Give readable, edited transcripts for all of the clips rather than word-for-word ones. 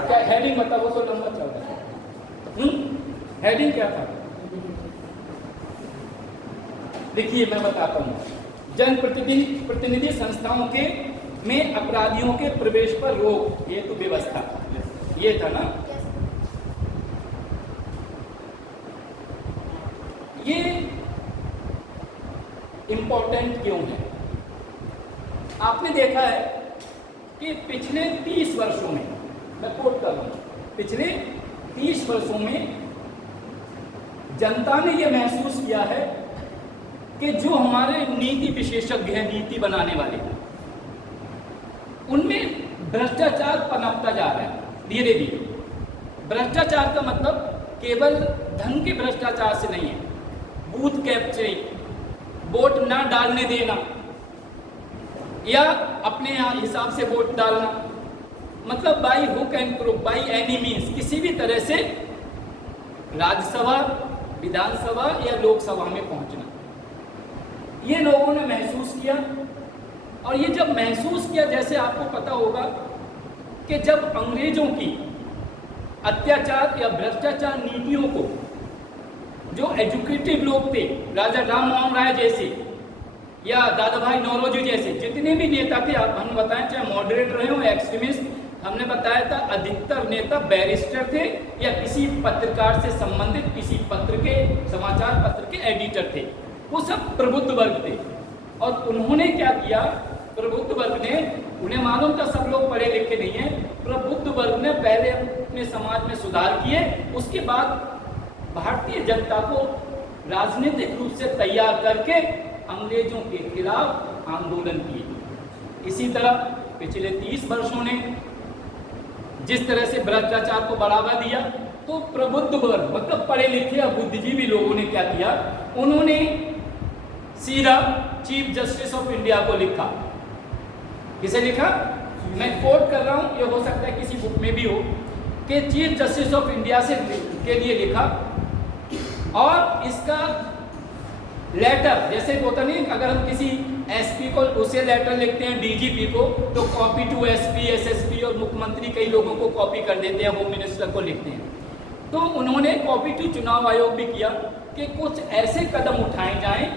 क्या हेडिंग बताओ, वो तो लंबा चल रहा है। हेडिंग क्या था? देखिए मैं बताता हूँ। जनप्रतिनिधि संस्थाओं के में अपराधियों के प्रवेश पर रोक, ये तो व्यवस्था, ये था ना। ये इंपॉर्टेंट क्यों है? आपने देखा है कि पिछले 30 वर्षों में, मैं कोट कर रहा हूं, पिछले 30 वर्षों में जनता ने यह महसूस किया है कि जो हमारे नीति विशेषज्ञ हैं, नीति बनाने वाले, उनमें भ्रष्टाचार पनपता जा रहा है धीरे धीरे। भ्रष्टाचार का मतलब केवल धन के भ्रष्टाचार से नहीं है, बूथ कैप्चरिंग, वोट ना डालने देना या अपने हिसाब से वोट डालना, मतलब by hook and crook, by any means, किसी भी तरह से राज्यसभा, विधानसभा या लोकसभा में पहुंचना, ये लोगों ने महसूस किया। और ये जब महसूस किया, जैसे आपको पता होगा कि जब अंग्रेजों की अत्याचार या भ्रष्टाचार नीतियों को जो एजुकेटेड लोग थे, राजा राम मोहन राय जैसे या दादा भाई नौरोजी जैसे जितने भी नेता थे, आप हम बताएं, चाहे मॉडरेट रहे हो या एक्सट्रीमिस्ट, हमने बताया था अधिकतर नेता बैरिस्टर थे या किसी पत्रकार से संबंधित किसी पत्र के, समाचार पत्र के एडिटर थे, वो सब प्रबुद्ध वर्ग थे। और उन्होंने क्या किया, प्रबुद्ध वर्ग ने, उन्हें मालूम था सब लोग पढ़े लिखे नहीं है, प्रबुद्ध वर्ग ने पहले अपने समाज में सुधार किए, उसके बाद भारतीय जनता को राजनीतिक रूप से तैयार करके अंग्रेजों के खिलाफ आंदोलन किए। इसी तरह पिछले 30 वर्षों ने जिस तरह से भ्रष्टाचार को बढ़ावा दिया, तो प्रबुद्ध वर्ग मतलब पढ़े लिखे और बुद्धिजीवी लोगों ने क्या किया, उन्होंने सीधा चीफ जस्टिस ऑफ इंडिया को लिखा। किसे लिखा? मैं कोट कर रहा हूं, ये हो सकता है किसी बुक में भी हो, कि चीफ जस्टिस ऑफ इंडिया से के लिए लिखा। और इसका लेटर, जैसे होता नहीं, अगर हम किसी एसपी को उसे लेटर लिखते हैं, डीजीपी को, तो कॉपी टू एसपी, एसएसपी और मुख्यमंत्री कई लोगों को कॉपी कर देते हैं, होम मिनिस्टर को लिखते हैं। तो उन्होंने कॉपी टू चुनाव आयोग भी किया कि कुछ ऐसे कदम उठाए जाएं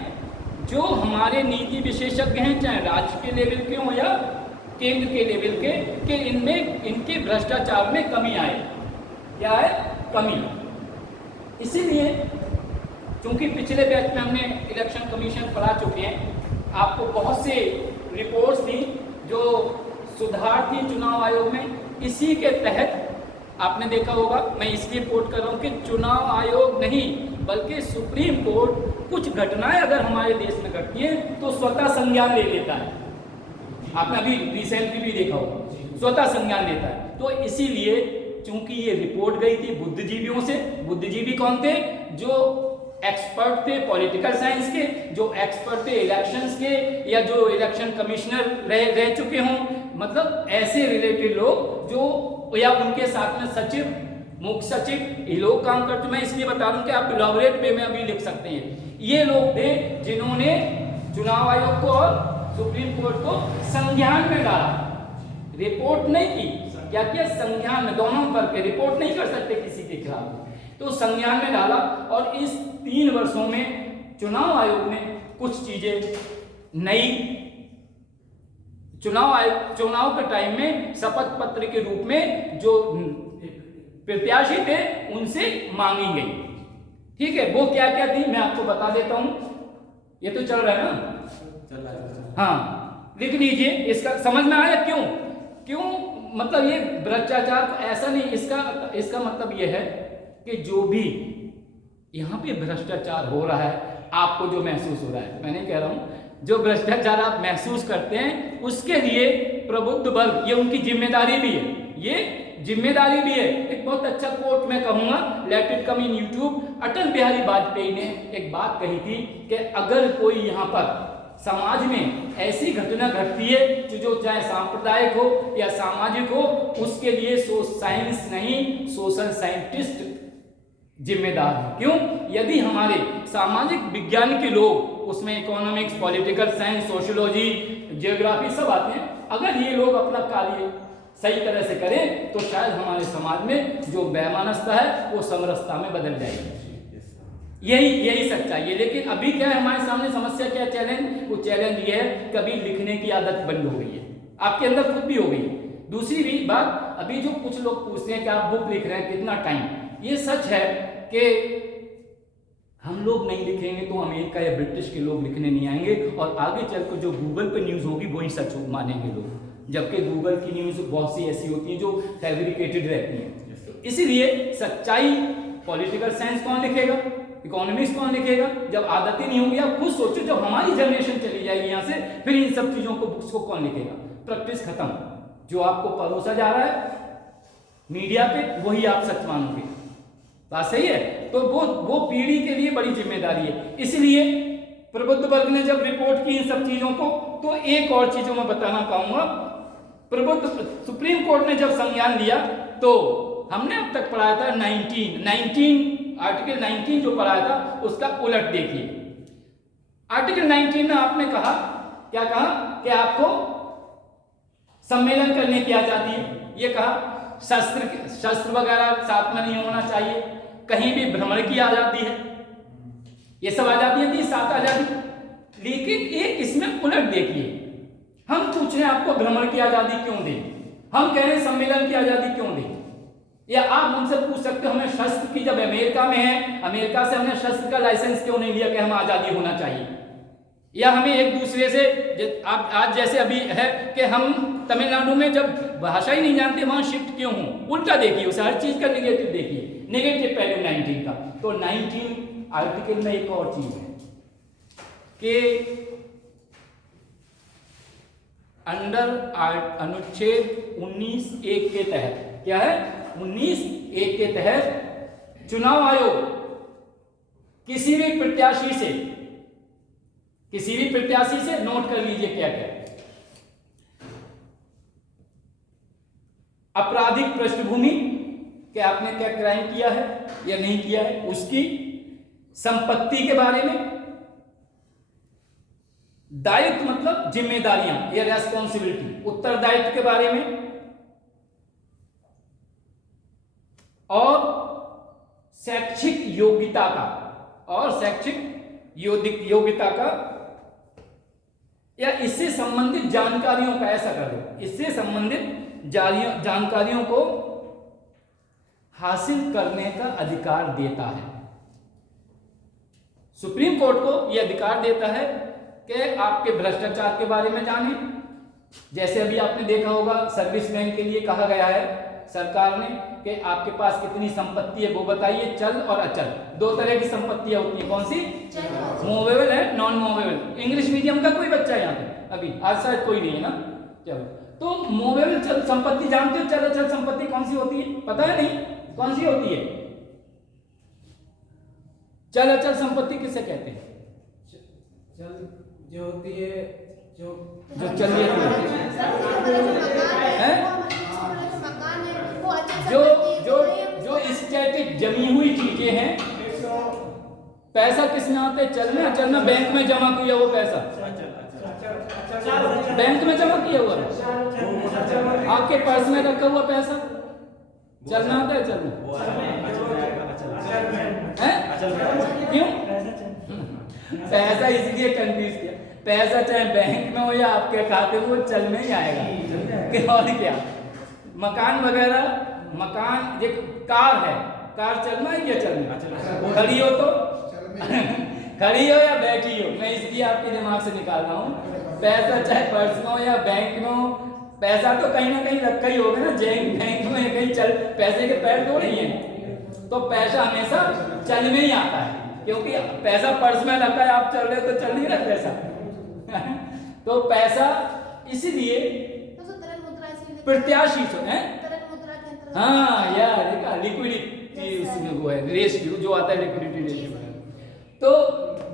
जो हमारे नीति विशेषज्ञ हैं, चाहे राज्य के लेवल के हों या केंद्र के लेवल के, कि इनमें, इनके भ्रष्टाचार में कमी आए। क्या है? कमी। इसीलिए क्योंकि पिछले बैच में हमने इलेक्शन कमीशन पढ़ा चुके हैं, आपको बहुत से रिपोर्ट्स दी जो सुधार थी चुनाव आयोग में, इसी के तहत आपने देखा होगा, मैं इसलिए कोट कर रहा हूँ कि चुनाव आयोग नहीं बल्कि सुप्रीम कोर्ट कुछ घटनाएं अगर हमारे देश में घटती है तो स्वतः संज्ञान ले लेता है। आपने अभी रिसेंटली भी देखा होगा, स्वतः संज्ञान लेता है। तो इसीलिए चूंकि ये रिपोर्ट गई थी बुद्धिजीवियों से, बुद्धिजीवी कौन थे? जो एक्सपर्ट थे पॉलिटिकल साइंस के, जो एक्सपर्ट थे इलेक्शंस के, या जो इलेक्शन कमिश्नर रह चुके हों, मतलब ऐसे रिलेटेड लोग जो, या उनके साथ में सचिव, मुख्य सचिव, ये लोग काम करते। मैं इसलिए बता रहा हूं कि आप इलॉबरेट वे में अभी लिख सकते हैं। ये लोग थे जिन्होंने चुनाव आयोग को और सुप्रीम कोर्ट को संज्ञान में डाला, रिपोर्ट नहीं की। क्या किया? संज्ञान में, दोनों फर्क है, रिपोर्ट नहीं कर सकते किसी के खिलाफ, तो संज्ञान में डाला। और इस 3 वर्षों में चुनाव आयोग ने कुछ चीजें नई, चुनाव के टाइम में शपथ पत्र के रूप में जो प्रत्याशी थे उनसे मांगी गई, ठीक है, वो क्या क्या थी मैं आपको बता देता हूं। ये तो चल रहा है ना? चल रहा है। हाँ, लिख लीजिए। इसका समझ में आया क्यों मतलब ये भ्रष्टाचार ऐसा नहीं, इसका मतलब ये है कि जो भी यहाँ पे भ्रष्टाचार हो रहा है, आपको जो महसूस हो रहा है, मैं नहीं कह रहा हूं, जो भ्रष्टाचार आप महसूस करते हैं उसके लिए प्रबुद्ध वर्ग, ये उनकी जिम्मेदारी भी है, ये जिम्मेदारी भी है। एक बहुत अच्छा कोट मैं कहूंगा, let it come in YouTube. Atal Bihari Vajpayee ने एक बात कही थी कि अगर कोई यहाँ पर समाज में ऐसी घटना घटती है जो चाहे सांप्रदायिक हो या सामाजिक हो, उसके लिए साइंस नहीं, सोशल साइंटिस्ट जिम्मेदार है। क्यों? यदि हमारे सामाजिक विज्ञान के लोग उसमें economics, political science, sociology, geography सब आते हैं, अगर ये लोग अपना कार्य सही तरह से करें तो शायद हमारे समाज में जो वैमानस्यता है वो समरसता में बदल जाएगी। यही सच्चाई है। लेकिन अभी क्या है हमारे सामने समस्या, क्या चैलेंज? वो चैलेंज ये है कभी लिखने की आदत बंद हो गई है, आपके अंदर खुद भी हो गई। दूसरी भी बात, अभी जो कुछ लोग पूछते हैं कि आप बुक लिख रहे हैं कितना टाइम, ये सच है कि हम लोग नहीं लिखेंगे तो अमेरिका या ब्रिटिश के लोग लिखने नहीं आएंगे, और आगे चलकर जो गूगल पे न्यूज़ होगी वही सच मानेंगे लोग, जबकि गूगल की न्यूज़ बहुत सी ऐसी होती है जो फैब्रिकेटेड रहती हैं। तो इसीलिए सच्चाई पॉलिटिकल साइंस कौन लिखेगा, इकोनॉमिक्स कौन लिखेगा, जब आदतें नहीं होंगी। आप खुद सोचो, जब हमारी जनरेशन चली जाएगी यहाँ से, फिर इन सब चीज़ों को, बुक्स को कौन लिखेगा? प्रैक्टिस खत्म, जो आपको परोसा जा रहा है मीडिया पे वही आप सच मानोगे। बात सही है? तो वो पीढ़ी के लिए बड़ी जिम्मेदारी है। इसलिए प्रबुद्ध वर्ग ने जब रिपोर्ट की इन सब चीजों को, तो एक और चीजों में बताना पाऊंगा, सुप्रीम कोर्ट ने जब संज्ञान लिया तो हमने अब तक पढ़ाया था 19 आर्टिकल 19 जो पढ़ाया था उसका उलट देखिए। आर्टिकल 19 में आपने कहा, क्या कहा कि आपको सम्मेलन करने की आजादी है। ये कहा शस्त्र वगैरह साथ में नहीं होना चाहिए, कहीं भी भ्रमण की आजादी है, ये सब आजादी थी, सात आजादी। लेकिन एक इसमें उलट देखिए, हम पूछ रहे हैं आपको भ्रमण की आजादी क्यों दें, हम कह रहे हैं सम्मेलन की आजादी क्यों दें। या आप हमसे पूछ सकते हो हमें शस्त्र की, जब अमेरिका में है, अमेरिका से हमने शस्त्र का लाइसेंस क्यों नहीं लिया कि हम आजादी होना चाहिए। या हमें एक दूसरे से, आज जैसे अभी है कि हम तमिलनाडु में जब भाषा ही नहीं जानते वहां शिफ्ट क्यों हूं। उल्टा देखिए, उसे हर चीज का नेगेटिव देखिए, नेगेटिव पहलू 19 का। तो 19 आर्टिकल में एक और चीज है कि अंडर अनुच्छेद 19(1) के तहत, क्या है 19(1) के तहत चुनाव आयोग किसी भी प्रत्याशी से नोट कर लीजिए क्या क्या, आपराधिक पृष्ठभूमि कि आपने क्या क्राइम किया है या नहीं किया है, उसकी संपत्ति के बारे में, दायित्व मतलब जिम्मेदारियां या रेस्पॉन्सिबिलिटी, उत्तरदायित्व के बारे में, और शैक्षिक योग्यता का या इससे संबंधित जानकारियों का, ऐसा कर दो, इससे संबंधित जानकारियों को हासिल करने का अधिकार देता है। सुप्रीम कोर्ट को यह अधिकार देता है कि आपके भ्रष्टाचार के बारे में जाने। जैसे अभी आपने देखा होगा सर्विसमैन के लिए कहा गया है सरकार ने कि आपके पास कितनी संपत्ति है वो बताइए, चल और अचल। दो तरह की संपत्तियां होती हैं, कौन सी? मूवेबल है, नॉन मूवेबल। इंग्लिश मीडियम का कोई बच्चा यहाँ पे अभी, आज शायद कोई नहीं है ना। चलो, तो मूवेबल चल संपत्ति जानते हो, चल अचल संपत्ति कौन सी होती है? पता है नहीं कौन सी होती है? चल अचल संपत्ति किसे कहते हैं? चल जो होती है, जो चल रही है, जो स्टैटिक जमी हुई चीजें हैं। पैसा किसमें आता है? चल में। अचल में बैंक में जमा किया वो पैसा, बैंक में जमा किया हुआ, आपके पर्स में रखा हुआ पैसा चल में आता है। चल में क्यों? पैसा इसलिए कंफ्यूज किया, पैसा चाहे बैंक में हो या आपके खाते में, वो चल में ही आएगा। और क्या, मकान वगैरह, मकान एक कार है, कार चल में है या चल में? खड़ी हो तो खड़ी हो या बैठी हो, मैं इसलिए आपके दिमाग से निकाल रहा हूँ। पैसा चाहे पर्स में हो या बैंक में हो, पैसा तो कहीं ना कहीं रखा ही होगा ना, बैंक में कहीं चल, पैसे के पैर थोड़े ही हैं। तो पैसा हमेशा चल में ही आता है, क्योंकि पैसा पर्स में रखा है, आप चल रहे हो तो चल नहीं रहा पैसा। तो पैसा इसलिए प्रत्याशी तो है, हाँ यार, देखा लिक्विडिटी उसमें वो है, रेशियो जो आता है, लिक्विडिटी रेशियो। तो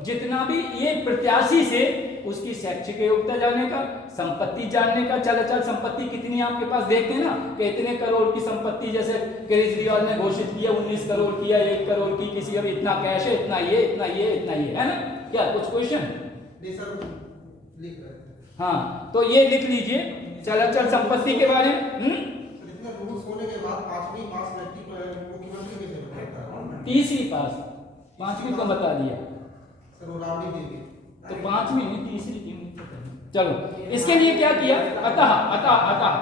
जितना भी ये प्रत्याशी से उसकी शैक्षिक योग्यता जानने का, संपत्ति जानने का, चल अचल संपत्ति कितनी आपके पास देखते हैं ना कि इतने करोड़ की संपत्ति, जैसे केजरीवाल ने घोषित किया 19 करोड़ की या 1 करोड़ की, किसी अब इतना कैश है, इतना ये, इतना ये, इतना ये, है ना। क्या कुछ क्वेश्चन? नहीं सर, लिख रहे थे। हाँ, तो ये लिख लीजिए चल अचल संपत्ति के बारे में। इतने रूल्स होने के बाद पांचवी पास व्यक्ति को मुख्यमंत्री कैसे बनाता है? तीसरी पास, पांचवी को बता दिया सर वो राबड़ी देवी, तो पांचवी नहीं तीसरी थी। चलो, इसके लिए क्या किया? अतः अतः अतः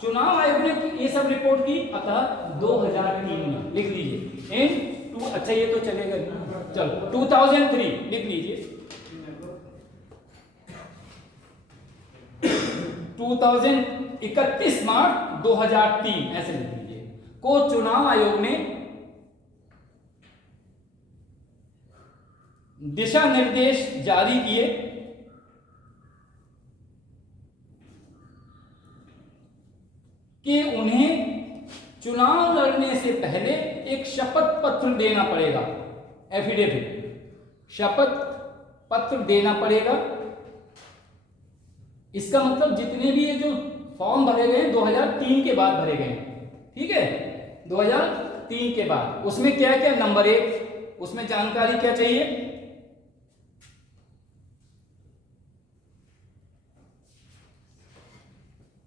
चुनाव आयोग ने ये सब रिपोर्ट की अतः 2003 में, लिख लीजिए इन टू। अच्छा ये तो चलेगा, चलो 2003 लिख लीजिए। 31 मार्च 2003 ऐसे लिख लीजिए को चुनाव आयोग ने दिशा निर्देश जारी किए कि उन्हें चुनाव लड़ने से पहले एक शपथ पत्र देना पड़ेगा, एफिडेविट, शपथ पत्र देना पड़ेगा। इसका मतलब जितने भी ये जो फॉर्म भरे गए 2003 के बाद भरे गए, ठीक है, 2003 के बाद, उसमें क्या क्या, नंबर 1 उसमें जानकारी क्या चाहिए,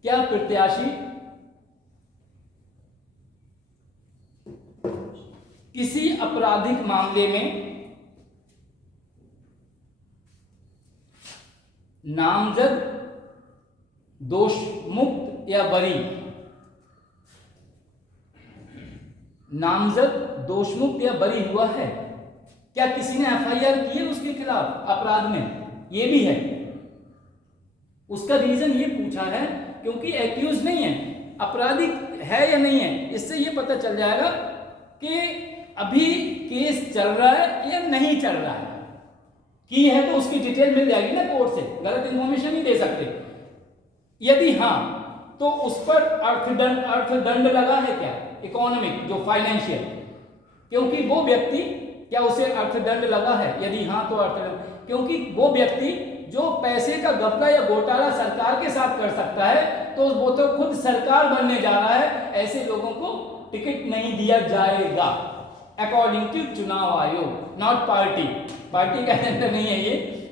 क्या प्रत्याशी किसी आपराधिक मामले में नामजद, दोष मुक्त या बरी, नामजद, दोष मुक्त या बरी हुआ है, क्या किसी ने एफआईआर की है उसके खिलाफ अपराध में, ये भी है। उसका रीजन ये पूछा है क्योंकि एक्यूज नहीं है, अपराधिक है या नहीं है, इससे ये पता चल जाएगा कि अभी केस चल रहा है या नहीं चल रहा है। की है तो उसकी डिटेल मिल जाएगी ना कोर्ट से, गलत इंफॉर्मेशन नहीं दे सकते। यदि हाँ तो उस पर अर्थदंड लगा है क्या, इकोनॉमिक जो फाइनेंशियल, क्योंकि वो व्यक्ति, क्या उसे अर्थदंड लगा है, यदि हाँ तो अर्थदंड, क्योंकि वो व्यक्ति जो पैसे का घपला या घोटाला सरकार के साथ कर सकता है तो वो तो खुद सरकार बनने जा रहा है, ऐसे लोगों को टिकट नहीं दिया जाएगा अकॉर्डिंग टू चुनाव आयोग, नॉट पार्टी। पार्टी का एजेंडा नहीं है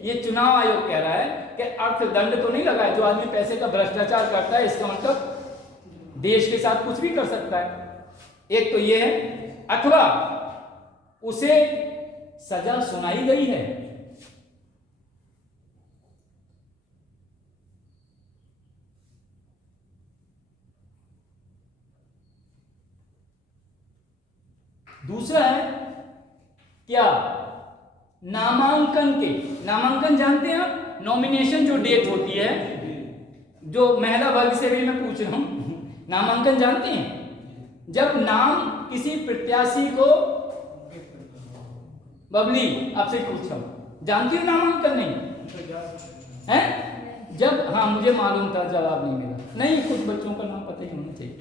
ये चुनाव आयोग कह रहा है कि अर्थदंड तो नहीं लगा है, जो आदमी पैसे का भ्रष्टाचार करता है इसका मतलब देश के साथ कुछ भी कर सकता है। एक तो ये है, अथवा उसे सजा सुनाई गई है, दूसरा है क्या, नामांकन जानते हैं आप, नॉमिनेशन जो डेट होती है, जो महिला वर्ग से भी मैं पूछ रहा हूं, नामांकन जानते हैं, जब नाम किसी प्रत्याशी को, बबली आपसे पूछ रहा हूं, जानती हो नामांकन नहीं है? जब, हाँ मुझे मालूम था, जवाब नहीं मिला, नहीं कुछ बच्चों का नाम पता ही होना चाहिए,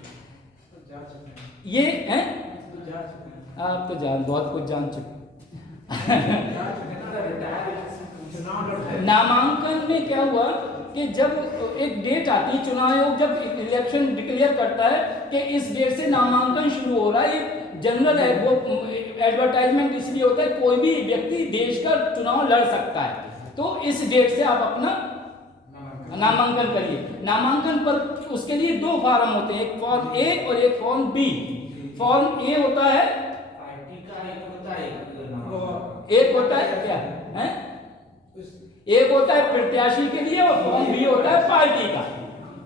ये है आप तो बहुत कुछ जान चुके। नामांकन में क्या हुआ कि जब एक डेट आती है, चुनाव आयोग जब इलेक्शन डिक्लेयर करता है कि इस डेट से नामांकन शुरू हो रहा है, ये जनरल है, वो एडवर्टाइजमेंट इसलिए होता है कोई भी व्यक्ति देश का चुनाव लड़ सकता है, तो इस डेट से आप अपना नामांकन करिए। नामांकन पर उसके लिए 2 फॉर्म होते हैं, एक फॉर्म ए और एक फॉर्म बी। फॉर्म ए होता है, एक होता है क्या है, एक होता है प्रत्याशी के लिए और फॉर्म बी होता है पार्टी का,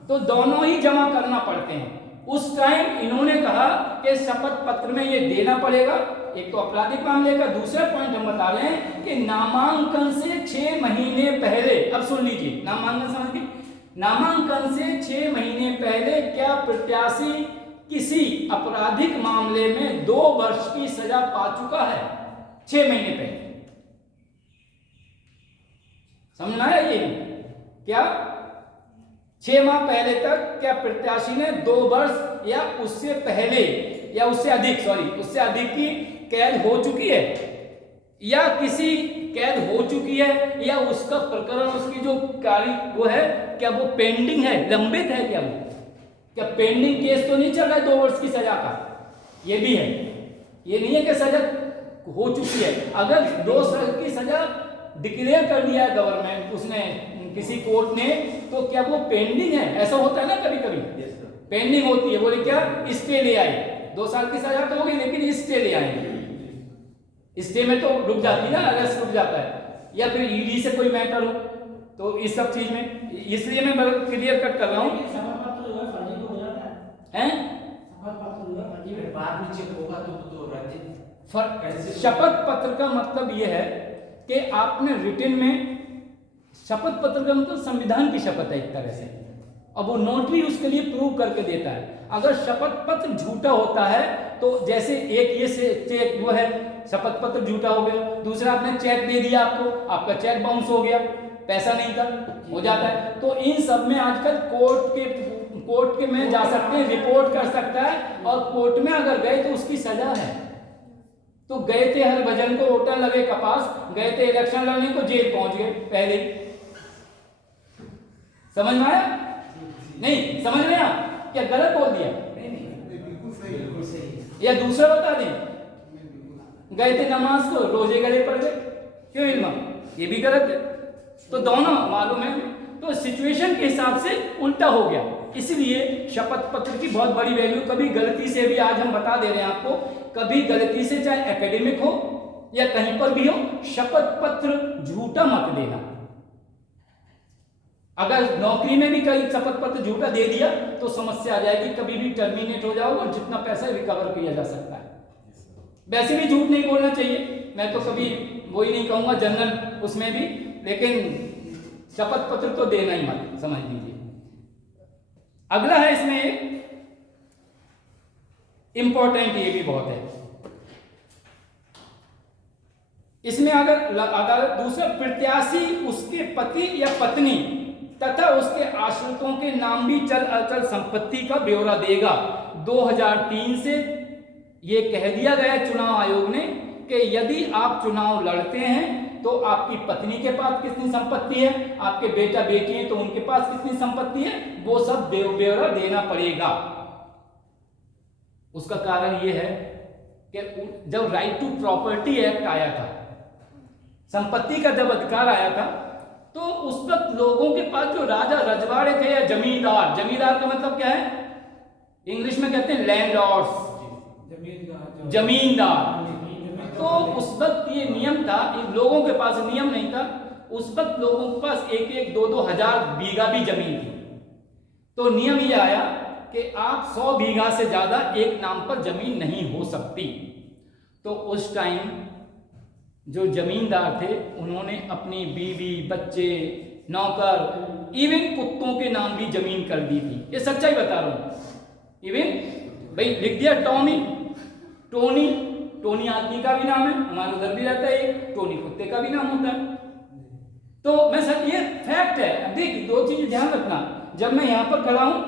तो दोनों ही जमा करना पड़ते हैं। उस टाइम इन्होंने कहा कि शपथ पत्र में ये देना पड़ेगा, एक तो आपराधिक मामले का, दूसरा पॉइंट हम बता रहे हैं कि नामांकन से 6 महीने पहले, अब सुन लीजिए, नामांकन समझ, नामांकन से 6 महीने पहले क्या प्रत्याशी किसी आपराधिक मामले में 2 वर्ष की सजा पा चुका है, 6 महीने पहले, समझना है ये क्या, 6 माह पहले तक क्या प्रत्याशी ने 2 वर्ष या उससे पहले या उससे अधिक, उससे अधिक की कैद हो चुकी है, या किसी कैद हो चुकी है, या उसका प्रकरण, उसकी जो कार्य वो है, क्या वो पेंडिंग है, लंबित है, क्या पेंडिंग केस तो नहीं चल रहा है 2 वर्ष की सजा का, ये भी है, ये नहीं है कि सजा हो चुकी है। अगर 2 साल की सजा डिक्लेयर कर दिया है गवर्नमेंट, उसने किसी कोर्ट ने, तो क्या वो पेंडिंग है? ऐसा होता है ना कभी कभी, पेंडिंग होती है, बोले क्या स्टे ले आए, 2 साल की सजा तो होगी लेकिन स्टे ले आएंगे, स्टे में तो रुक जाती है ना, अरेस्ट रुक जाता है, या फिर ईडी से कोई मैटर हो, तो इस सब चीज में, इसलिए मैं क्लियर कट कर रहा हूँ। शपथ पत्र का मतलब यह है कि आपने रिटन में, शपथ पत्र का मतलब संविधान की शपथ है एक तरह से, अब वो नोटरी उसके लिए प्रूव करके देता है। अगर शपथ पत्र झूठा होता है तो जैसे एक ये से चेक वो है, शपथ पत्र झूठा हो गया, दूसरा आपने चेक दे दिया आपको, आपका चेक बाउंस हो गया, पैसा नहीं था, हो जाता है। तो इन सब में आजकल कोर्ट के में जा सकते हैं, रिपोर्ट कर सकता है, और कोर्ट में अगर गए तो उसकी सजा है। तो गए थे हरभजन को वोटर लगे कपास, गए थे इलेक्शन लड़ने को, जेल पहुंच गए पहले ही। समझ में आया? नहीं समझ रहे आप? क्या गलत बोल दिया? बिल्कुल सही। या दूसरा बता दें, गए थे नमाज को, रोजे गले पड़ गए, क्यों इल्मा? ये भी गलत है। तो दोनों मालूम है, तो सिचुएशन के हिसाब से उल्टा हो गया। इसलिए शपथ पत्र की बहुत बड़ी वैल्यू, कभी गलती से भी, आज हम बता दे रहे हैं आपको, कभी गलती से चाहे एकेडमिक हो या कहीं पर भी हो, शपथ पत्र झूठा मत देना। अगर नौकरी में भी कहीं शपथ पत्र झूठा दे दिया तो समस्या आ जाएगी, कभी भी टर्मिनेट हो जाओगे और जितना पैसा रिकवर किया जा सकता है। वैसे भी झूठ नहीं बोलना चाहिए, मैं तो कभी वो ही नहीं कहूंगा जनरल उसमें भी, लेकिन शपथ पत्र तो देना ही मत, समझ लीजिए। अगला है इसमें इंपॉर्टेंट, ये भी बहुत है इसमें, अगर दूसरा प्रत्याशी उसके पति या पत्नी तथा उसके आश्रितों के नाम भी चल अचल संपत्ति का ब्यौरा देगा। 2003 से ये कह दिया गया चुनाव आयोग ने कि यदि आप चुनाव लड़ते हैं तो आपकी पत्नी के पास कितनी संपत्ति है, आपके बेटा बेटी हैं तो उनके पास कितनी संपत्ति है, वो सब ब्यौरा देना पड़ेगा। उसका कारण ये है कि जब राइट टू प्रॉपर्टी एक्ट आया था, संपत्ति का जब अधिकार आया था, तो उस वक्त लोगों के पास जो राजा रजवाड़े थे या जमींदार, जमींदार का मतलब क्या है, इंग्लिश में कहते हैं लैंडलॉर्ड्स, जमींदार। तो उस वक्त ये नियम था, इन लोगों के पास नियम नहीं था, उस वक्त लोगों के पास 1-2 हजार बीघा भी जमीन थी। तो नियम ये आया कि आप 100 बीघा से ज्यादा एक नाम पर जमीन नहीं हो सकती। तो उस टाइम जो जमींदार थे उन्होंने अपनी बीवी, बच्चे, नौकर, इवन कुत्तों के नाम भी जमीन कर दी थी। ये सच्चाई बता रहा हूं। इवन भाई लिख दिया टॉमी, टोनी, टोनी आदमी का भी नाम है, हमारे उधर भी रहता है, टोनी कुत्ते का भी नाम होता है। तो मैं सर ये फैक्ट है। देखिए 2 चीजें ध्यान रखना, जब मैं यहां पर खड़ा हूं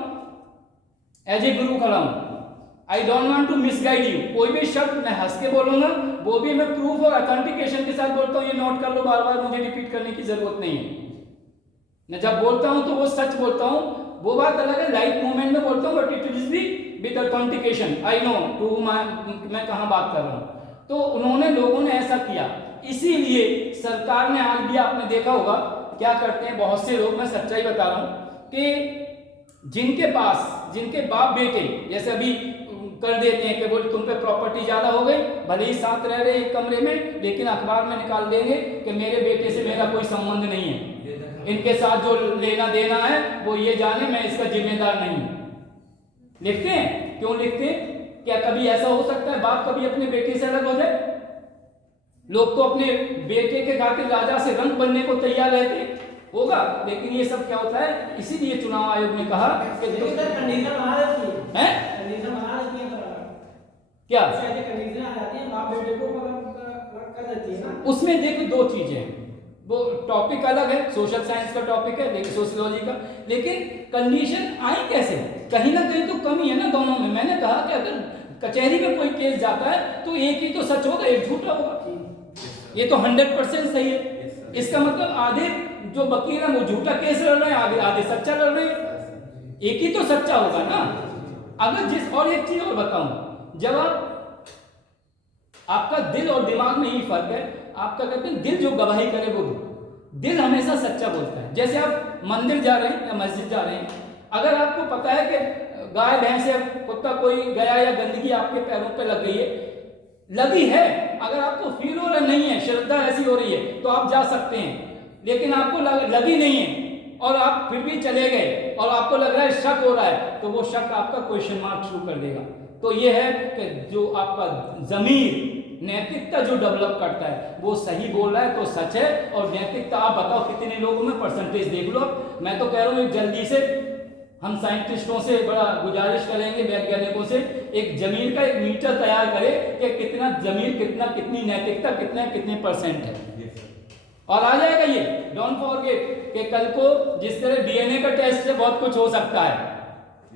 एज ए गुरु खड़ा हूं, I don't want to misguide you, कोई भी शब्द मैं हंस के बोलूंगा, वो भी मैं प्रूफ और ऑथेंटिकेशन के साथ बोलता हूं, ये नोट कर लो, बार बार मुझे रिपीट करने की जरूरत नहीं है। मैं जब बोलता हूं तो वो सच बोलता हूं, वो बात अलग है, लाइट मूवमेंट में बोलता हूं, but it is be with authentication, I know to मैं कहां बात कर रहा हूं। तो उन्होंने, लोगों ने ऐसा किया, इसीलिए सरकार ने आज भी, आपने देखा होगा क्या करते हैं बहुत से लोग, मैं सच्चाई बता रहा हूं, कि जिनके बाप बेटे जैसे अभी कर देते हैं कि बोले तुम पे प्रॉपर्टी ज्यादा हो गई, भले ही साथ रह रहे एक कमरे में, लेकिन अखबार में निकाल देंगे कि मेरे बेटे से मेरा कोई संबंध नहीं है, इनके साथ जो लेना देना है वो ये जाने, मैं इसका जिम्मेदार नहीं हूं। लिखते हैं, क्यों लिखते हैं? क्या कभी ऐसा हो सकता है बाप कभी अपने बेटे से अलग हो जाए? लोग तो अपने बेटे के खातिर राजा से रंग बनने को तैयार रहते होगा, लेकिन ये सब क्या होता है, इसीलिए चुनाव आयोग ने कहा कि क्या उसमें देखो 2 चीजें, वो टॉपिक अलग है, सोशल साइंस का टॉपिक है, लेकिन सोशियोलॉजी का, लेकिन कंडीशन आई कैसे? कहीं ना कहीं तो कमी है ना दोनों में। मैंने कहा कि अगर कचहरी में कोई केस जाता है तो एक ही तो सच होगा, एक झूठा होगा, ये तो 100% सही है। इसका मतलब आधे जो वकील है वो झूठा केस लड़ रहे हैं, आधे सच्चा लड़ रहे हैं, एक ही तो सच्चा होगा ना। अगर और एक चीज और बताऊं, जब आपका दिल और दिमाग में ही फर्क है, आपका कहते हैं दिल जो गवाही करे वो दिल हमेशा सच्चा बोलता है। जैसे आप मंदिर जा रहे हैं या मस्जिद जा रहे हैं, अगर आपको पता है कि गाय भैंस या कुत्ता कोई गया या गंदगी आपके पैरों पे लगी है, अगर आपको फील हो रहा नहीं है, श्रद्धा ऐसी हो रही है, तो आप जा सकते हैं। लेकिन आपको लगी नहीं है और आप फिर भी चले गए और आपको लग रहा है, शक हो रहा है, तो वो शक आपका क्वेश्चन मार्क शुरू कर देगा। तो ये है कि जो आपका जमीर, नैतिकता जो डेवलप करता है, वो सही बोल रहा है तो सच है। और नैतिकता आप बताओ कितने लोगों में परसेंटेज देख लो। मैं तो कह रहा हूँ जल्दी से हम साइंटिस्टों से बड़ा गुजारिश करेंगे, वैज्ञानिकों से, एक जमीर का एक मीटर तैयार करें कि कितना जमीर, कितनी नैतिकता, कितने परसेंट है, और आ जाएगा ये। डोंट फॉरगेट कि कल को जिस तरह डीएनए का टेस्ट से बहुत कुछ हो सकता है,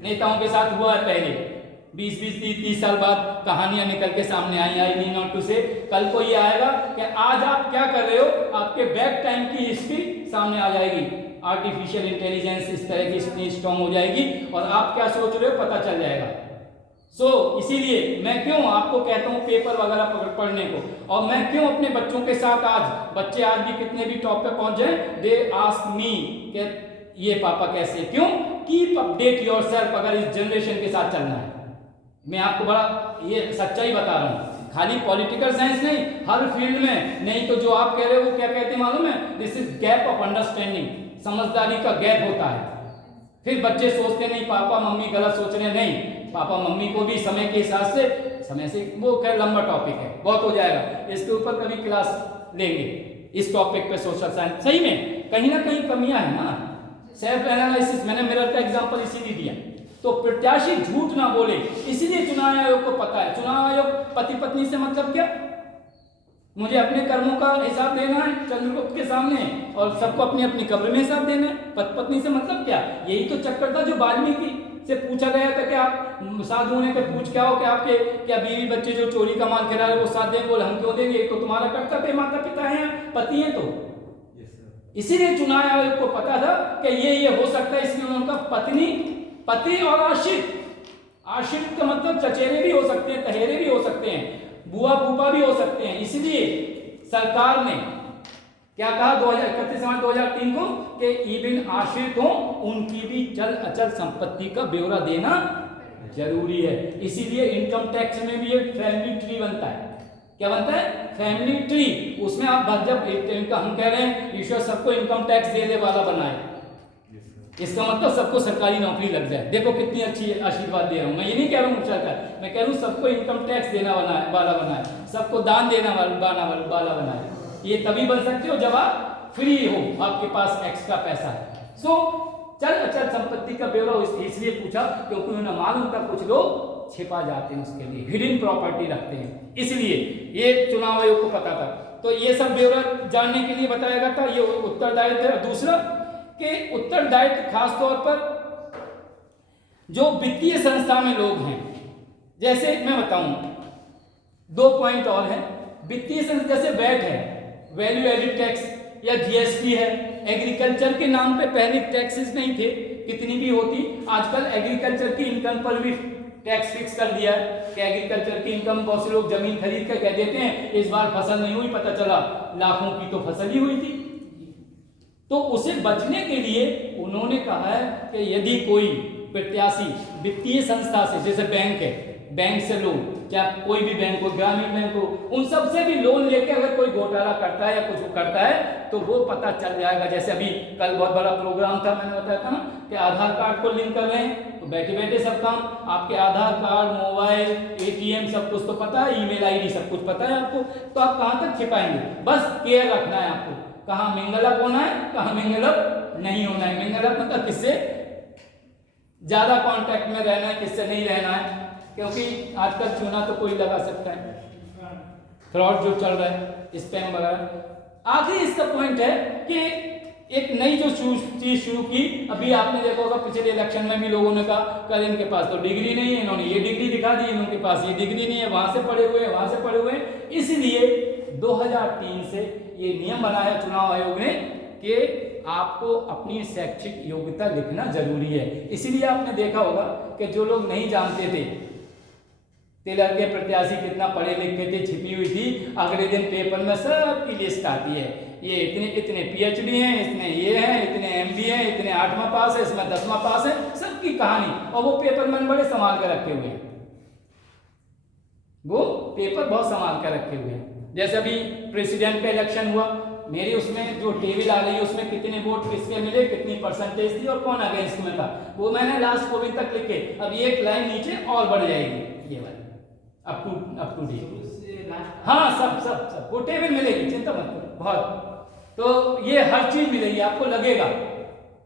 नेताओं के साथ हुआ है पहले, 20-20, 30 साल बाद कहानियां निकल के सामने आई नी नॉट टू से। कल को ये आएगा कि आज आप क्या कर रहे हो, आपके बैक टाइम की हिस्ट्री सामने आ जाएगी। आर्टिफिशियल इंटेलिजेंस इस तरह की इतनी स्ट्रॉन्ग हो जाएगी और आप क्या सोच रहे हो पता चल जाएगा। इसीलिए मैं क्यों आपको कहता हूँ पेपर वगैरह पढ़ने को, और मैं क्यों अपने बच्चों के साथ, आज बच्चे आज भी कितने भी टॉप पे पहुंच जाए, दे आस्क मी कि ये पापा कैसे, क्यों? Keep update yourself. अगर इस जनरेशन के साथ चलना है, मैं आपको बड़ा ये सच्चाई बता रहा हूँ, खाली पॉलिटिकल साइंस नहीं, हर फील्ड में। नहीं तो जो आप कह रहे हो वो क्या कहते हैं मालूम है? This is gap of understanding, समझदारी का गैप होता है। फिर बच्चे सोचते नहीं पापा मम्मी गलत सोच रहे, नहीं, पापा मम्मी को भी समय के हिसाब से वो खैर लंबा टॉपिक है, बहुत हो जाएगा, इसके ऊपर कभी क्लास लेंगे इस टॉपिक पे, सोशल साइंस। सही में कहीं ना कहीं कमियां है ना। सेल्फ एनालिसिस, मैंने मिरर का एग्जांपल इसीलिए दिया। तो प्रत्याशी झूठ ना बोले, इसीलिए चुनाव आयोग को पता है। चुनाव आयोग पति पत्नी से मतलब क्या? मुझे अपने कर्मों का हिसाब देना है चंद्रगुप्त के सामने, और सबको अपनी अपनी कब्र में हिसाब देना है। पति पत्नी से मतलब क्या? यही तो चक्कर था जो वाल्मीकि से पूछा गया था कि आप साधुओं ने पूछ क्या हो कि आपके क्या बीवी बच्चे जो चोरी का माल खिला रहे वो साथ दें? बोले हम क्यों देंगे, तो तुम्हारा कर्तव्य, माता पिता हैं, पति हैं। तो इसीलिए चुनाव आयोग को पता था कि ये हो सकता है, इसलिए उनका पति और आश्रित का मतलब चचेरे भी हो सकते हैं, तहेरे भी हो सकते हैं, बुआ फूफा भी हो सकते हैं। इसलिए सरकार ने क्या कहा 2031-2003 को कि इवन आश्रित हो उनकी भी चल अचल संपत्ति का ब्यौरा देना जरूरी है। इसीलिए इनकम टैक्स में भी एक फैमिली ट्री बनता है। क्या बनता है? Family tree. उसमें आप जब हम कह रहे हैं ईश्वर सबको इनकम टैक्स देने वाला बनाए, इसका मतलब सबको सरकारी नौकरी लग जाए। देखो कितनी अच्छी आशीर्वाद दे रहा हूं। मैं ये नहीं कह रहा हूं सरकार, मैं कह रहा हूं सबको इनकम टैक्स देना वाला बनाए, सबको दान देना वाला बनाए। ये तभी बन सकते हो जब आप फ्री हो, आपके पास एक्स्ट्रा पैसा है। चल अचल संपत्ति का ब्यौरा इसलिए पूछा क्योंकि उन्हें मालूम था कुछ लोग छिपा जाते हैं, उसके लिए हिडन प्रॉपर्टी रखते हैं, इसलिए ये चुनाव आयोग को पता था। तो ये सब ब्यौरा जानने के लिए बताया गया था। ये उत्तरदायित्व है। दूसरा कि उत्तरदायित्व खासतौर पर जो वित्तीय संस्था में लोग हैं, जैसे मैं बताऊं 2 पॉइंट और है। वित्तीय संस्था जैसे वैट है, वैल्यू एडिड टैक्स, या जीएसटी है। एग्रीकल्चर के नाम पे पहले टैक्सेस नहीं थे, कितनी भी होती। आजकल एग्रीकल्चर की इनकम पर भी टैक्स फिक्स कर दिया है कि एग्रीकल्चर की इनकम, बहुत से लोग जमीन खरीद कर कह देते हैं इस बार फसल नहीं हुई, पता चला लाखों की तो फसल ही हुई थी। तो उसे बचने के लिए उन्होंने कहा है कि यदि कोई प्रत्याशी वित्तीय संस्था से, जैसे बैंक है, बैंक से लोन, चाहे कोई भी बैंक हो, ग्रामीण बैंक हो, उन सब से भी लोन लेके अगर कोई घोटाला करता है या कुछ करता है तो वो पता चल जाएगा। जैसे अभी कल बहुत बड़ा प्रोग्राम था, मैंने बताया था ना कि आधार कार्ड को लिंक कर रहे हैं, तो बैठे बैठे सब काम, आपके आधार कार्ड, मोबाइल, एटीएम सब कुछ तो पता है, ईमेल आईडी सब कुछ पता है आपको, तो आप कहाँ तक छिपाएंगे? बस केयर रखना है आपको, कहाँ मिंगल अप होना है, कहाँ मिंगल अप नहीं होना है। मिंगल अप मतलब किससे ज्यादा कांटेक्ट में रहना है, किससे नहीं रहना है, क्योंकि आजकल चूना तो कोई लगा सकता है, फ्रॉड जो चल रहा है, स्पैम वगैरह। आखिरी इसका पॉइंट है कि एक नई जो चीज शुरू की, अभी आपने देखा होगा पिछले इलेक्शन में भी लोगों ने कहा कल इनके पास तो डिग्री नहीं है, इन्होंने ये डिग्री दिखा दी, इनके पास ये डिग्री नहीं है, वहां से पढ़े हुए, वहां से पढ़े हुए। इसलिए 2003 से ये नियम बनाया चुनाव आयोग ने कि आपको अपनी शैक्षिक योग्यता लिखना जरूरी है। इसीलिए आपने देखा होगा कि जो लोग नहीं जानते थे तिलक के प्रत्याशी कितना पढ़े लिखे थे, छिपी हुई थी, अगले दिन पेपर में सबकी लिस्ट आती है, ये इतने इतने पीएचडी हैं, इसमें ये हैं, इतने एमबीए हैं, इतने 8वां पास है, इसमें 10वां पास है, सबकी कहानी। और वो पेपर मैंने बड़े संभाल कर रखे हुए हैं, वो पेपर बहुत संभाल कर रखे हुए हैं। जैसे अभी प्रेसिडेंट का इलेक्शन हुआ, मेरी उसमें जो टेबल आ रही है उसमें कितने वोट किसके मिले, कितनी परसेंटेज थी और कौन अगेंस्ट में था, वो मैंने लास्ट पोलिंग तक लिखे। अब एक लाइन नीचे और बढ़ जाएगी, ये वाली अप टू डेट। हाँ, सब वो टेबल मिलेगी, चिंता मत करो। बहुत तो ये हर चीज मिलेगी, आपको लगेगा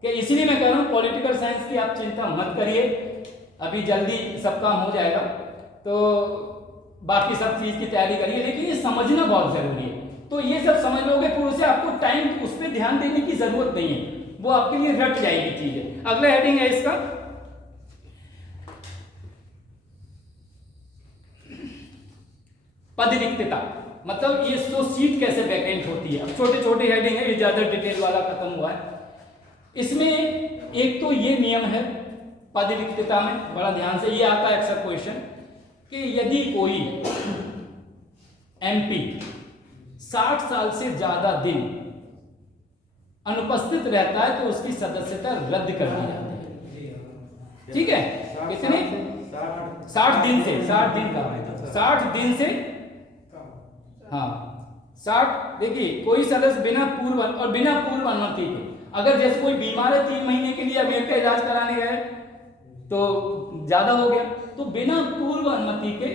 कि इसलिए मैं कह रहा हूँ पॉलिटिकल साइंस की आप चिंता मत करिए, अभी जल्दी सब काम हो जाएगा। तो बाकी सब चीज की तैयारी करिए, लेकिन ये समझना बहुत जरूरी है। तो ये सब समझ लोगे पूरे से, आपको टाइम उस पर ध्यान देने की जरूरत नहीं है, वो आपके लिए रट जाएगी चीजें। अगला हेडिंग है इसका पद रिक्तता, मतलब ये तो सीट कैसे वैकेंट होती है। अब छोटे छोटे हेडिंग है, ये ज्यादा डिटेल वाला खत्म हुआ है। इसमें एक तो ये नियम है पद रिक्तता में, बड़ा ध्यान से, ये आता है अक्सर क्वेश्चन कि यदि कोई एमपी 60 साल से ज्यादा दिन अनुपस्थित रहता है तो उसकी सदस्यता रद्द कर दी जाती है। ठीक है, कितने 60 दिन से, 60 दिन का 60 दिन से, हाँ 60। देखिए कोई सदस्य बिना पूर्व अनुमति के, अगर जैसे कोई बीमार है 3 महीने के लिए अमेरिका इलाज कराने गए तो ज्यादा हो गया, तो बिना पूर्व अनुमति के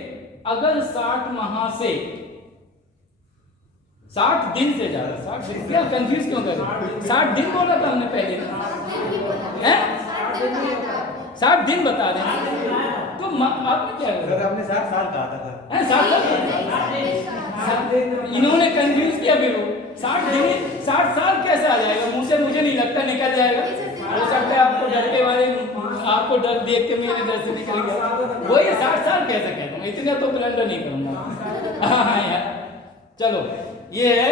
अगर 60 माह से 60 दिन से ज्यादा, 60 दिन क्या कंफ्यूज क्यों कर रहे हैं? 60 दिन बोला था हमने पहले, हैं 60 दिन बता रहे हैं, तो आपने क्या सर आपने 60 साल कहा था सर, हैं 60 इन्होंने कंफ्यूज किया। फिर वो 60 साल कैसे आ जाएगा मुंह से, मुझे नहीं लगता निकल जाएगा। हो सकता है आपको डर के बारे में, आपको डर देख के मेरे डर से निकल गया, वही 60 साल कैसे कहता हूँ, इतना तो ब्लंडर नहीं करूंगा। हाँ यार, चलो ये है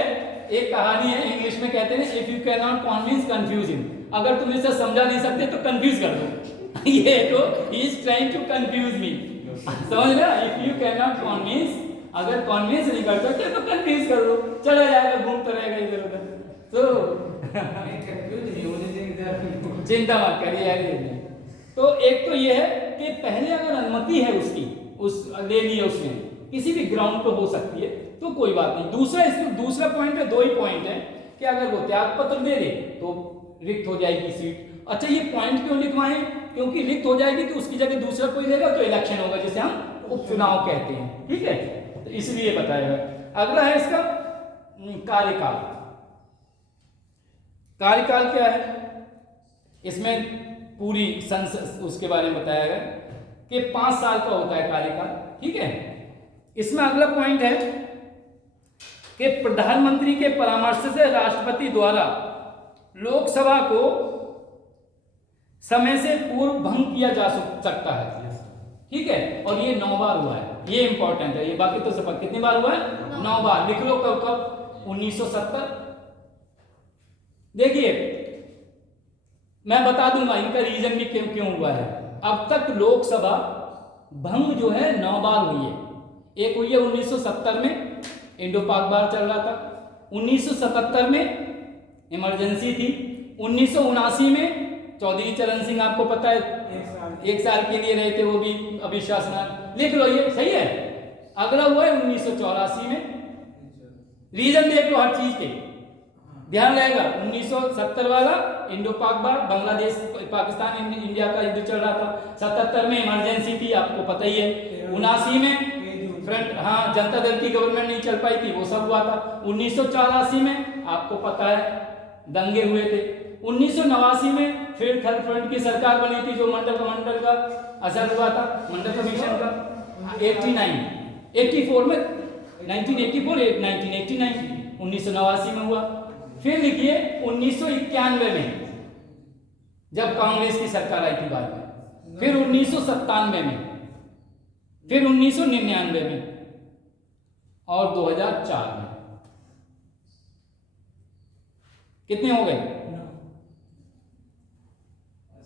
एक कहानी है, इंग्लिश में कहते हैं if you can not convince confuse him, अगर तुम इसे समझा नहीं सकते तो कंफ्यूज कर दो। ये तो he is trying to confuse me, समझ रहे? If you can not convince, अगर कन्विंस नहीं कर सकते तो कंफ्यूज कर दो, चला जाएगा, घूमता रहेगा इधर उधर। तो चिंता मत करिए यार। तो एक तो ये है कि पहले अगर अनुमति है उसकी, उस ले ली है उसने, किसी भी ग्राउंड पे हो सकती है तो कोई बात नहीं। दूसरा पॉइंट है, 2 ही पॉइंट है कि अगर वो त्याग पत्र दे दे तो रिक्त हो जाएगी सीट। अच्छा ये पॉइंट क्यों लिखवाएं? क्योंकि रिक्त हो जाएगी तो उसकी जगह दूसरा कोई लेगा तो इलेक्शन होगा, जिसे हम उपचुनाव कहते हैं। ठीक है, तो इसलिए बताएगा। अगला है इसका कार्यकाल। कार्यकाल क्या है? इसमें पूरी संसद उसके बारे में बताया गया कि 5 साल का होता है कार्यकाल। ठीक है, इसमें अगला पॉइंट है कि प्रधानमंत्री के परामर्श से राष्ट्रपति द्वारा लोकसभा को समय से पूर्व भंग किया जा सकता है। ठीक है, और ये 9 बार हुआ है, ये इंपॉर्टेंट है। ये बाकी तो सब कितनी बार हुआ है? 9 बार। लिख लो कब कब? 1970। देखिए मैं बता दूंगा इनका रीजन भी क्यों हुआ है। अब तक लोकसभा भंग जो है 9 बार हुई है। एक हुई है 1970 में, इंडो पाक वार चल रहा था। 1977 में इमरजेंसी थी। 1979 में चौधरी चरण सिंह, आपको पता है, 1 साल के लिए रहे थे, वो भी अविश्वास नाम। लिख लो, ये सही है। अगला हुआ है 1984 में। रीजन देख लो हर चीज के, ध्यान रहेगा। 1970 वाला इंडो पाक वार, बांग्लादेश पाकिस्तान इंडिया का युद्ध चल रहा था। 77 में इमरजेंसी थी, आपको पता ही है। 79 में फ्रंट, हाँ, जनता दल की गवर्नमेंट नहीं चल पाई थी, वो सब हुआ था। 1984 में आपको पता है दंगे हुए थे। 1989 में फिर थर्ड फ्रंट की सरकार बनी थी, जो मंडल का असर हुआ था, मंडल कमीशन का। 84 में 1989 में हुआ। फिर लिखिए 1991 में जब कांग्रेस की सरकार आई थी बाद में, फिर 1997 में, फिर 1999 में और 2004 में। कितने हो गए?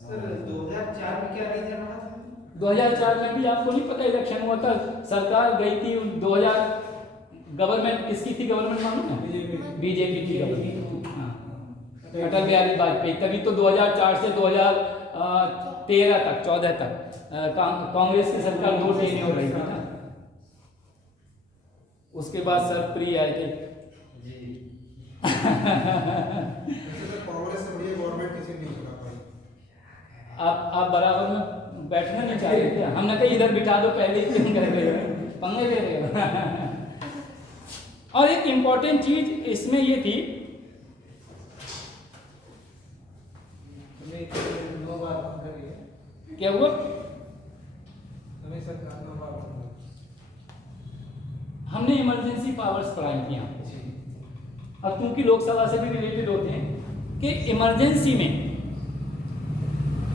सर 2004 में क्या रीजन रहा था? 2004 में भी आपको नहीं पता इलेक्शन हुआ था, सरकार गई थी। 2000 गवर्नमेंट किसकी थी? गवर्नमेंट मालूम है? बीजेपी की गवर्नमेंट, हाँ अटल बिहारी वाजपेयी, तभी तो 2004 से 2013 तक 14 तक कांग्रेस की सरकार 2 टेन्योर रही थी ना। उसके बाद सरप्री आए थे। वैसे तो कांग्रेस से बढ़िया गवर्नमेंट किसी ने नहीं चला पाई। आप बराबर में बैठना नहीं चाह रहे थे, हमने कहा इधर बिठा दो पहले ही, क्यों कर रहे हो, पंगे ले रहे हो। और एक इम्पॉर्टेंट चीज इसमें ये थी, क्या हुआ, हमने इमरजेंसी पावर्स पढ़ाई थी यहाँ पे। अब क्योंकि लोकसभा से भी रिलेटेड होते हैं कि इमरजेंसी में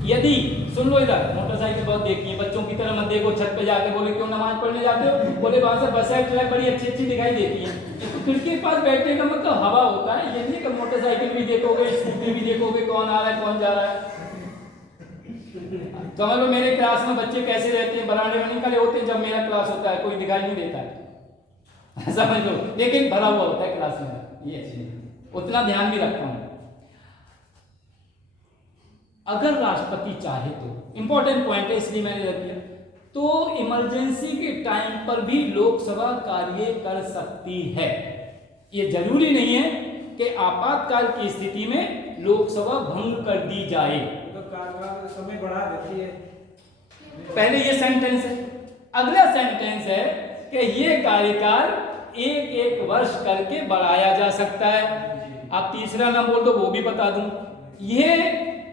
यदि, सुन लो इधर, मोटरसाइकिल बहुत देखी है, बच्चों की तरह मत देखो, छत पे जाके बोले क्यों नमाज पढ़ने जाते हो, बोले वहां से बस है बड़ी अच्छी अच्छी दिखाई देती है, तो खिड़की के पास बैठने का मतलब हवा होता है, ये नहीं कि मोटरसाइकिल भी देखोगे, स्कूटी भी देखोगे, कौन आ रहा है कौन जा रहा है। समझ लो मेरे क्लास में बच्चे कैसे रहते हैं, बरामदे में निकले होते हैं, जब मेरा क्लास होता है कोई दिखाई नहीं देता है, समझ लो, लेकिन भरा हुआ होता है क्लास में, ये उतना ध्यान भी रखता हूँ। अगर राष्ट्रपति चाहे तो, इंपॉर्टेंट पॉइंट है इसलिए मैंने रख दिया, तो इमरजेंसी के टाइम पर भी लोकसभा कार्य कर सकती है। ये जरूरी नहीं है कि आपातकाल की स्थिति में लोकसभा भंग कर दी जाए, तो कार्यकाल समय बढ़ा देती है। पहले ये सेंटेंस है, अगला सेंटेंस है कि ये कार्यकाल 1-1 वर्ष करके बढ़ाया जा सकता है। आप तीसरा ना बोल दो वो भी बता दूं, ये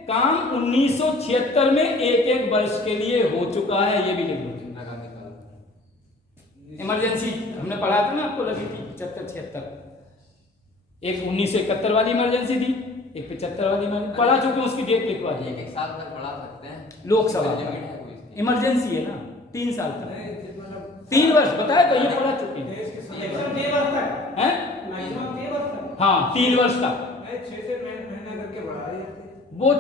काम 1976 में 1-1 वर्ष के लिए हो चुका है, ये भी लिख लो। इमरजेंसी हमने पढ़ा था ना, आपको लगी थी 75-76, एक 1971 वाली इमरजेंसी थी, एक 75 वाली इमरजेंसी पढ़ा चुके हैं, उसकी डेट लिखवा दी। एक साल तक बढ़ा सकते हैं लोकसभा इमरजेंसी है ना, 3 साल तक, 3 वर्ष बताया तो ये पढ़ा चुके हैं, हाँ 3 वर्ष तक। वो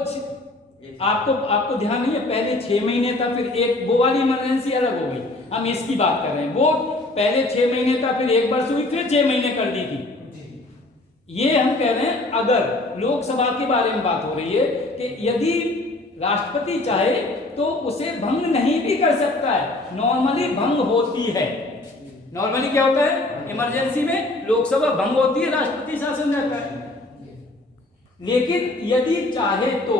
आपको ध्यान नहीं है, पहले 6 महीने था, फिर एक वो वाली इमरजेंसी अलग हो गई, हम इसकी बात कर रहे हैं। वो पहले 6 महीने था, फिर 1 वर्ष हुई, फिर 6 महीने कर दी थी। ये हम कह रहे हैं, अगर लोकसभा के बारे में बात हो रही है कि यदि राष्ट्रपति चाहे तो उसे भंग नहीं भी कर सकता है, नॉर्मली भंग होती है। नॉर्मली क्या होता है, इमरजेंसी में लोकसभा भंग होती है, राष्ट्रपति शासन रहता है। लेकिन यदि चाहे तो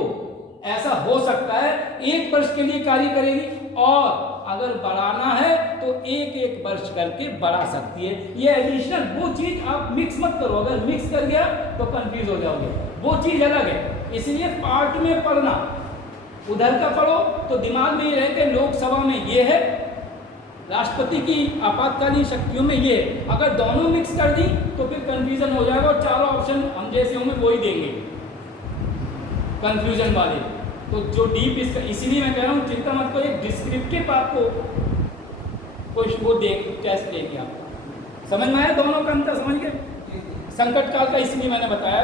ऐसा हो सकता है, 1 वर्ष के लिए कार्य करेगी, और अगर बढ़ाना है तो 1-1 वर्ष करके बढ़ा सकती है। ये एडिशनल वो चीज आप मिक्स मत करो, अगर मिक्स कर गया तो कंफ्यूज हो जाओगे, वो चीज अलग है। इसलिए पार्ट में पढ़ना, उधर का पढ़ो तो दिमाग में ये रहे कि लोकसभा में ये है, राष्ट्रपति की आपातकालीन शक्तियों में ये है। अगर दोनों मिक्स कर दी तो फिर कंफ्यूजन हो जाएगा, और चारों ऑप्शन हम जैसे होंगे वही देंगे कंफ्यूजन वाले। तो जो डीप इसीलिए मैं कह रहा हूँ, चिंता मत करो, एक डिस्क्रिप्टिव आपको कुछ वो टेस्ट देंगे, आप समझ में आया दोनों का अंतर, समझ गए संकट काल का, इसलिए मैंने बताया।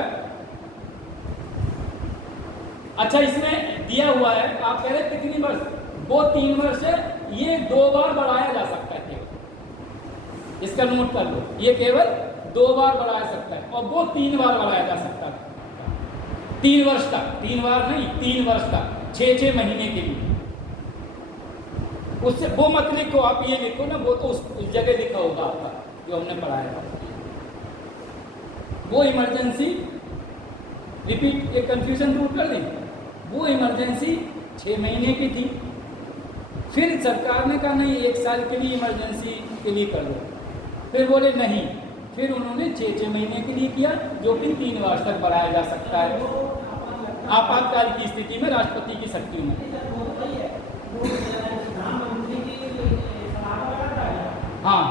अच्छा, इसमें दिया हुआ है, आप कह रहे कितनी वर्ष, वो 3 वर्ष है, ये 2 बार बढ़ाया जा सकता है केवल, इसका नोट कर लो, ये केवल 2 बार बढ़ाया सकता है, और वो 3 बार बढ़ाया जा सकता है 3 वर्ष तक, 3 बार नहीं, 3 वर्ष तक, 6-6 महीने के लिए। उससे वो मत लिखो, आप ये लिखो ना, वो तो उस जगह लिखा होगा आपका जो हमने पढ़ाया था, वो इमरजेंसी, रिपीट, ये कंफ्यूजन दूर कर दें, वो इमरजेंसी 6 महीने की थी, फिर सरकार ने कहा नहीं 1 साल के लिए इमरजेंसी के लिए कर दो, फिर बोले नहीं, फिर उन्होंने 6-6 महीने के लिए किया, जो कि 3 वर्ष तक बढ़ाया जा सकता है आपातकाल की स्थिति में राष्ट्रपति की शक्तियों में। हाँ,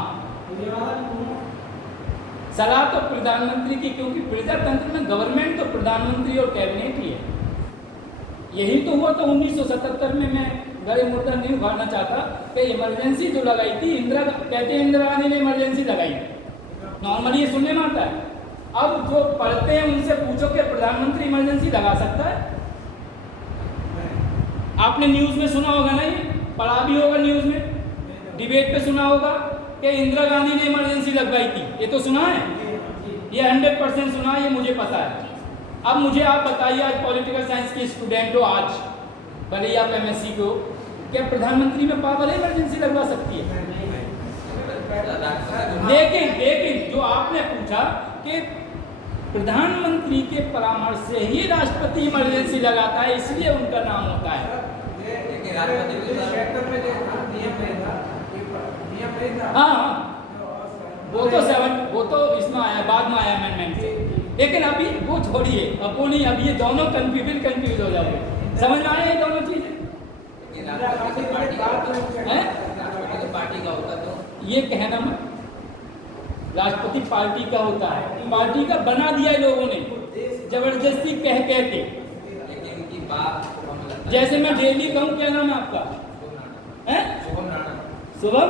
सलाह तो प्रधानमंत्री की, क्योंकि प्रजातंत्र में गवर्नमेंट तो प्रधानमंत्री और कैबिनेट ही है। यही तो हुआ था 1977 में, मैं गड़े मुर्दा नहीं उखाड़ना चाहता कि इमरजेंसी जो लगाई थी इंदिरा गांधी ने इमरजेंसी लगाई, नॉर्मली ये सुनने में आता है। अब जो पढ़ते हैं उनसे पूछो कि प्रधानमंत्री इमरजेंसी लगा सकता है? आपने न्यूज में सुना होगा, नहीं पढ़ा भी होगा, न्यूज में डिबेट पे सुना होगा कि इंदिरा गांधी ने इमरजेंसी लगवाई थी, ये तो सुना है। ये 100% सुना, ये मुझे पता है। अब मुझे आप बताइए, आज पॉलिटिकल साइंस के स्टूडेंट हो, आज भले ही आप एमएससी को, क्या प्रधानमंत्री में पावर इमरजेंसी लगवा सकती है? लेकिन जो आपने पूछा कि प्रधानमंत्री के परामर्श से ही राष्ट्रपति इमरजेंसी लगाता है, इसलिए उनका नाम होता है। हाँ, वो तो इसमें आया, बाद में आया अमेंडमेंट से। लेकिन अभी वो छोड़िए, अब वो नहीं, अब ये दोनों कंफ्यूज हो जाओगे। समझ में आए ये दोनों चीजें? पार्टी का होता तो ये कहना मत, राष्ट्रपति पार्टी का होता है, पार्टी का बना दिया लोगों ने जबरदस्ती कह के। लेकिन उनकी बात जैसे मैं डेली कहूँ, क्या नाम है आपका? शुभम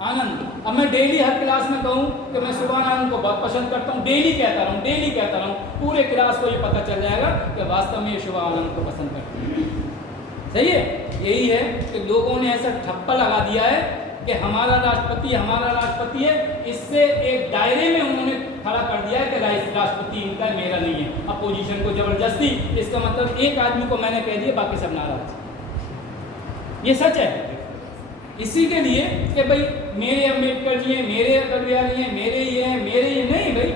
आनंद। अब मैं डेली हर क्लास में कहूँ कि मैं शुभम आनंद को बहुत पसंद करता हूँ, डेली कहता रहूँ, पूरे क्लास को ये पता चल जाएगा कि वास्तव में ये शुभम आनंद को पसंद करते हैं। सही है? यही है कि लोगों ने ऐसा ठप्पा लगा दिया है कि हमारा राष्ट्रपति है, इससे एक दायरे में उन्होंने खड़ा कर दिया है कि राष्ट्रपति इनका है, मेरा नहीं है। अपोजिशन को जबरदस्ती, इसका मतलब एक आदमी को मैंने कह दिया, बाकी सब नाराज। ये सच है। इसी के लिए कि भाई मेरे अम्बेडकर जी हैं, मेरे अटल बिहारी हैं, मेरे ये हैं, मेरे ये नहीं। भाई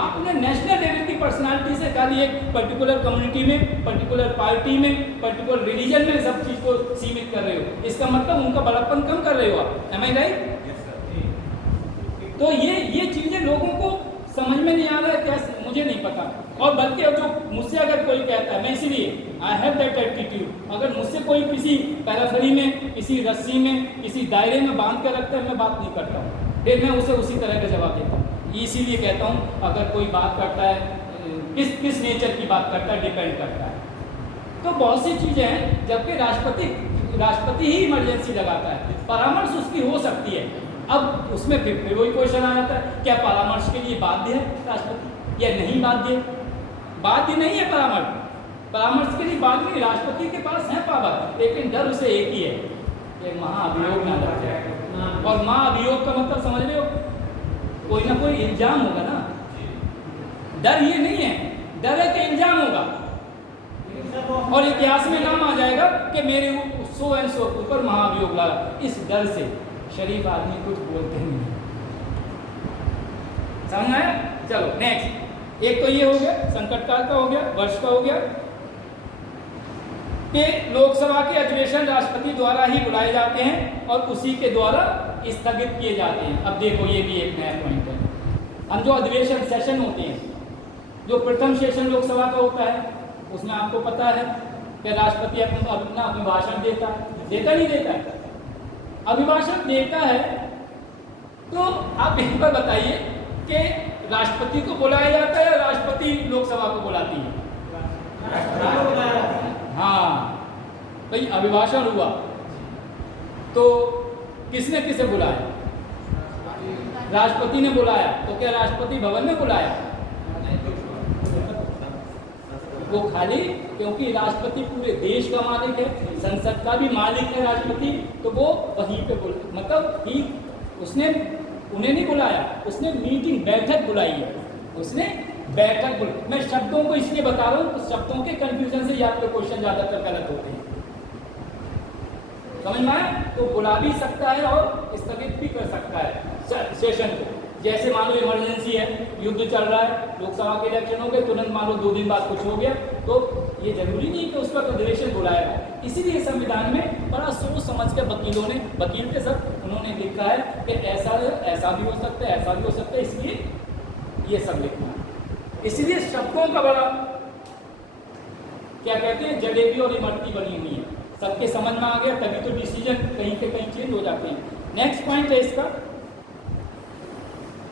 आपने नेशनल लेवल की पर्सनालिटी से खाली एक पर्टिकुलर कम्युनिटी में, पर्टिकुलर पार्टी में, पर्टिकुलर रिलीजन में सब चीज को सीमित कर रहे हो, इसका मतलब उनका बड़प्पन कम कर रहे हो आप। एम आई राइट? तो ये चीजें लोगों को समझ में नहीं आ रहा है, क्या मुझे नहीं पता। और बल्कि अब जो मुझसे अगर कोई कहता है, मैं इसीलिए आई हैव दैट एटीट्यूड, अगर मुझसे कोई किसी पैराफरी में, किसी रस्सी में, किसी दायरे में बांध कर रखता है, मैं बात नहीं करता हूँ, फिर मैं उसे उसी तरह का जवाब देता हूँ। इसीलिए कहता हूँ, अगर कोई बात करता है, किस नेचर की बात करता है, डिपेंड करता है। तो बहुत सी चीज़ें हैं, जबकि राष्ट्रपति ही इमरजेंसी लगाता है, परामर्श उसकी हो सकती है। अब उसमें फिर वही क्वेश्चन आ जाता है, क्या परामर्श के लिए बाध्य है राष्ट्रपति या नहीं बाध्य? बाध्य नहीं है परामर्श के लिए बाध्य नहीं। राष्ट्रपति के पास है पावर, लेकिन डर उसे एक ही है कि महाअभियोग ना लग जाए। और महाअभियोग का मतलब समझ रहे हो, कोई ना कोई इल्जाम होगा ना। डर ये नहीं है, डर है कि इल्जाम होगा और इतिहास में नाम आ जाएगा कि मेरे सो एंड सो ऊपर महाअभियोग लगा। इस डर से शरीफ आदमी कुछ बोलते नहीं। समझ आया? चलो नेक्स्ट, एक तो ये हो गया, संकट काल का हो गया, वर्ष का हो गया कि लोकसभा के अधिवेशन राष्ट्रपति द्वारा ही बुलाए जाते हैं और उसी के द्वारा स्थगित किए जाते हैं। अब देखो, ये भी एक नया पॉइंट है। हम जो अधिवेशन सेशन होते हैं, जो प्रथम सेशन लोकसभा का होता है, उसमें आपको पता है कि राष्ट्रपति अपना अभिभाषण देता नहीं देता है? अभिभाषण देता है, तो आप एक बार बताइए कि राष्ट्रपति को बुलाया जाता है या राष्ट्रपति लोकसभा को बुलाती है? हाँ भाई, अभिभाषण हुआ तो किसने किसे बुलाया? राष्ट्रपति ने बुलाया। तो क्या राष्ट्रपति भवन में बुलाया? वो खाली, क्योंकि राष्ट्रपति पूरे देश का मालिक है, संसद का भी मालिक है राष्ट्रपति, तो वो वहीं पे मतलब ही उसने उन्हें नहीं बुलाया, उसने मीटिंग, बैठक बुलाई है। उसने बैठक मैं शब्दों को इसलिए बता रहा हूँ, तो शब्दों के कंफ्यूजन से आपके क्वेश्चन ज्यादातर गलत होते हैं। समझ में आया? तो बुला भी सकता है और स्थगित भी कर सकता है सेशन को। जैसे मान लो इमरजेंसी है, युद्ध चल रहा है, लोकसभा के इलेक्शन हो गए, तुरंत मान लो 2 दिन बाद कुछ हो गया, तो ये जरूरी नहीं कि उस वक्त अधिवेशन बुलाएगा। इसीलिए संविधान में बड़ा सोच समझ के वकीलों ने, वकील के सब उन्होंने लिखा है कि ऐसा भी हो सकता है, ऐसा भी हो सकता है, इसलिए ये सब लिखना है। इसीलिए शब्दों का बड़ा, क्या कहते हैं, जलेबी और इमरती बनी हुई है। सबके समझ में आ गया, तभी तो डिसीजन कहीं के कहीं चेंज हो जाते हैं। नेक्स्ट पॉइंट है इसका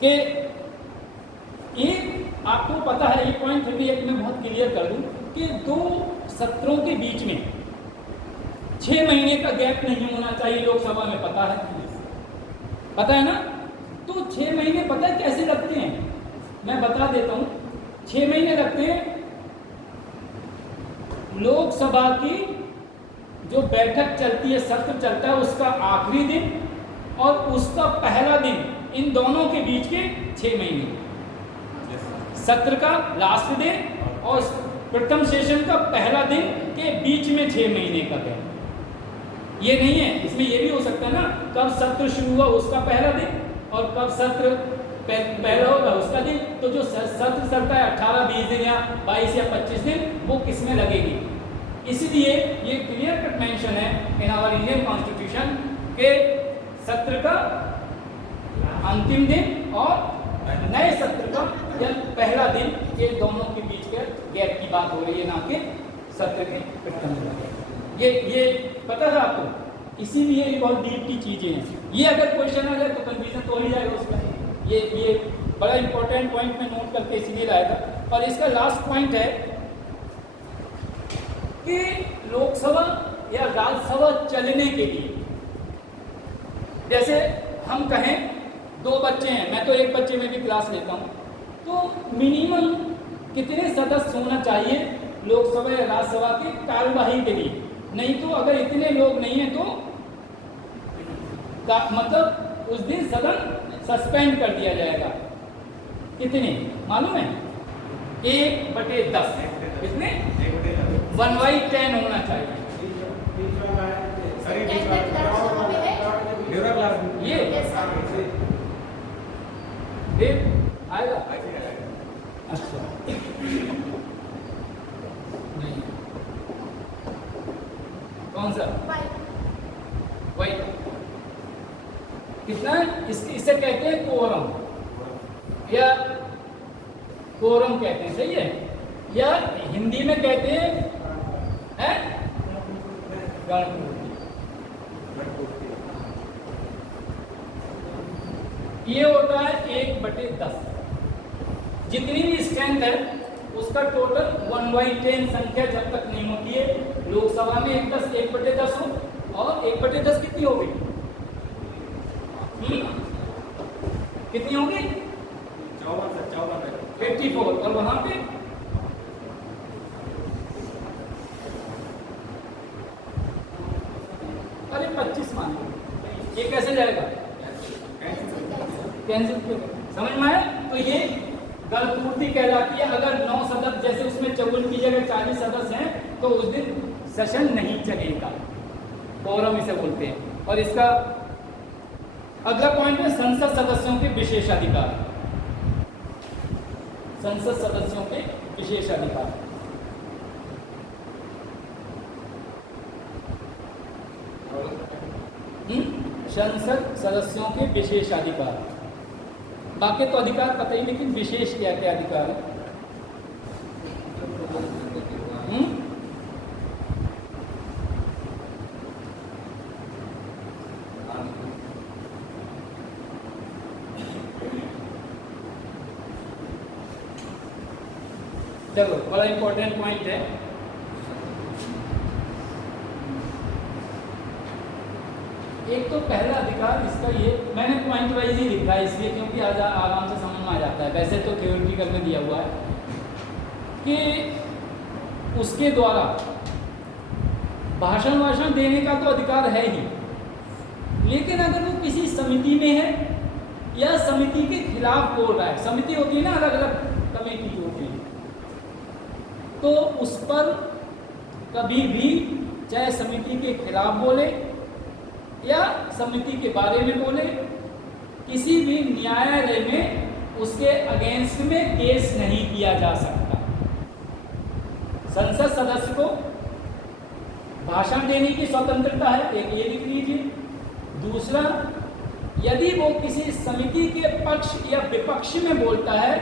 कि एक आपको पता है, ये पॉइंट फिर भी एक मैं बहुत क्लियर कर दूं कि 2 सत्रों के बीच में 6 महीने का गैप नहीं होना चाहिए लोकसभा में। पता है ना? तो 6 महीने पता है कैसे लगते हैं? मैं बता देता हूं। 6 महीने लगते हैं लोकसभा की जो बैठक चलती है, सत्र चलता है, उसका आखिरी दिन और उसका पहला दिन, इन दोनों के बीच के 6 महीने। सत्र का लास्ट दिन और प्रथम सेशन का पहला दिन के बीच में 6 महीने का गैप। ये नहीं है, इसमें ये भी हो सकता है ना, कब सत्र शुरू हुआ उसका पहला दिन और कब सत्र पहला होगा उसका दिन। तो जो सत्र चलता है 18-20 दिन या 22 या 25 दिन, वो किस में लगेगी। इसलिए ये क्लियर कट मेंशन है इन आवर इंडियन कॉन्स्टिट्यूशन के सत्र का अंतिम दिन और नए सत्र का या पहला दिन के दोनों के बीच के गैप की बात हो रही है, ना कि सत्र के प्रथम दिन। ये पता है आपको, इसीलिए ये बहुत डीप की चीजें हैं। ये अगर क्वेश्चन आ जाए तो कंफ्यूजन तो हो ही जाएगा उसमें। ये बड़ा इंपॉर्टेंट पॉइंट में नोट करके इसीलिए लाया था। और इसका लास्ट पॉइंट है कि लोकसभा या राज्यसभा चलने के लिए, जैसे हम कहें 2 बच्चे हैं, मैं तो एक बच्चे में भी क्लास लेता हूँ, तो मिनिमम कितने सदस्य होना चाहिए लोकसभा या राज्यसभा की कार्यवाही के लिए। नहीं तो अगर इतने लोग नहीं हैं तो मतलब उस दिन सदन सस्पेंड कर दिया जाएगा। कितने मालूम है? 1/10। कितने? 1/10 होना चाहिए। ये आएगा। अच्छा नहीं, कौन सा? वही कितना है? इसे कहते हैं कोरम या कोरम कहते हैं, सही है? या हिंदी में कहते हैं गणपूर्ति। ये होता है 1/10। जितनी भी स्ट्रेंथ है उसका टोटल 1/10 संख्या जब तक नहीं होती है। लोकसभा में 1/10 हो, और 1/10 कितनी होगी? कितनी होगी? 54। और वहां पे अरे 25 मान लो। ये कैसे जाएगा? कैंसिल क्यों? समझ में आया? तो ये गणपूर्ति कहलाती है। अगर 9 सदस्य, जैसे उसमें 54 की जगह 40 सदस्य हैं, तो उस दिन सेशन नहीं चलेगा। कोरम इसे बोलते हैं। और इसका अगला पॉइंट है संसद सदस्यों के विशेषाधिकार। संसद सदस्यों के विशेषाधिकार। संसद सदस्यों के विशेषाधिकार। बाकी तो अधिकार पता ही, लेकिन विशेष क्या क्या अधिकार है? चलो, बड़ा इंपॉर्टेंट पॉइंट है। एक तो पहला अधिकार इसका, ये मैंने पॉइंट वाइज ही लिखा है इसलिए क्योंकि आराम से समझ में आ जाता है। वैसे तो थ्योरेटिकल में दिया हुआ है कि उसके द्वारा भाषण देने का तो अधिकार है ही, लेकिन अगर वो किसी समिति में है या समिति के खिलाफ बोल रहा है, समिति होती है ना, अलग अलग कमेटी जो होती है, तो उस पर कभी भी चाहे समिति के खिलाफ बोले या समिति के बारे में बोले, किसी भी न्यायालय में उसके अगेंस्ट में केस नहीं किया जा सकता। संसद सदस्य को भाषण देने की स्वतंत्रता है, एक ये लिख लीजिए। दूसरा, यदि वो किसी समिति के पक्ष या विपक्ष में बोलता है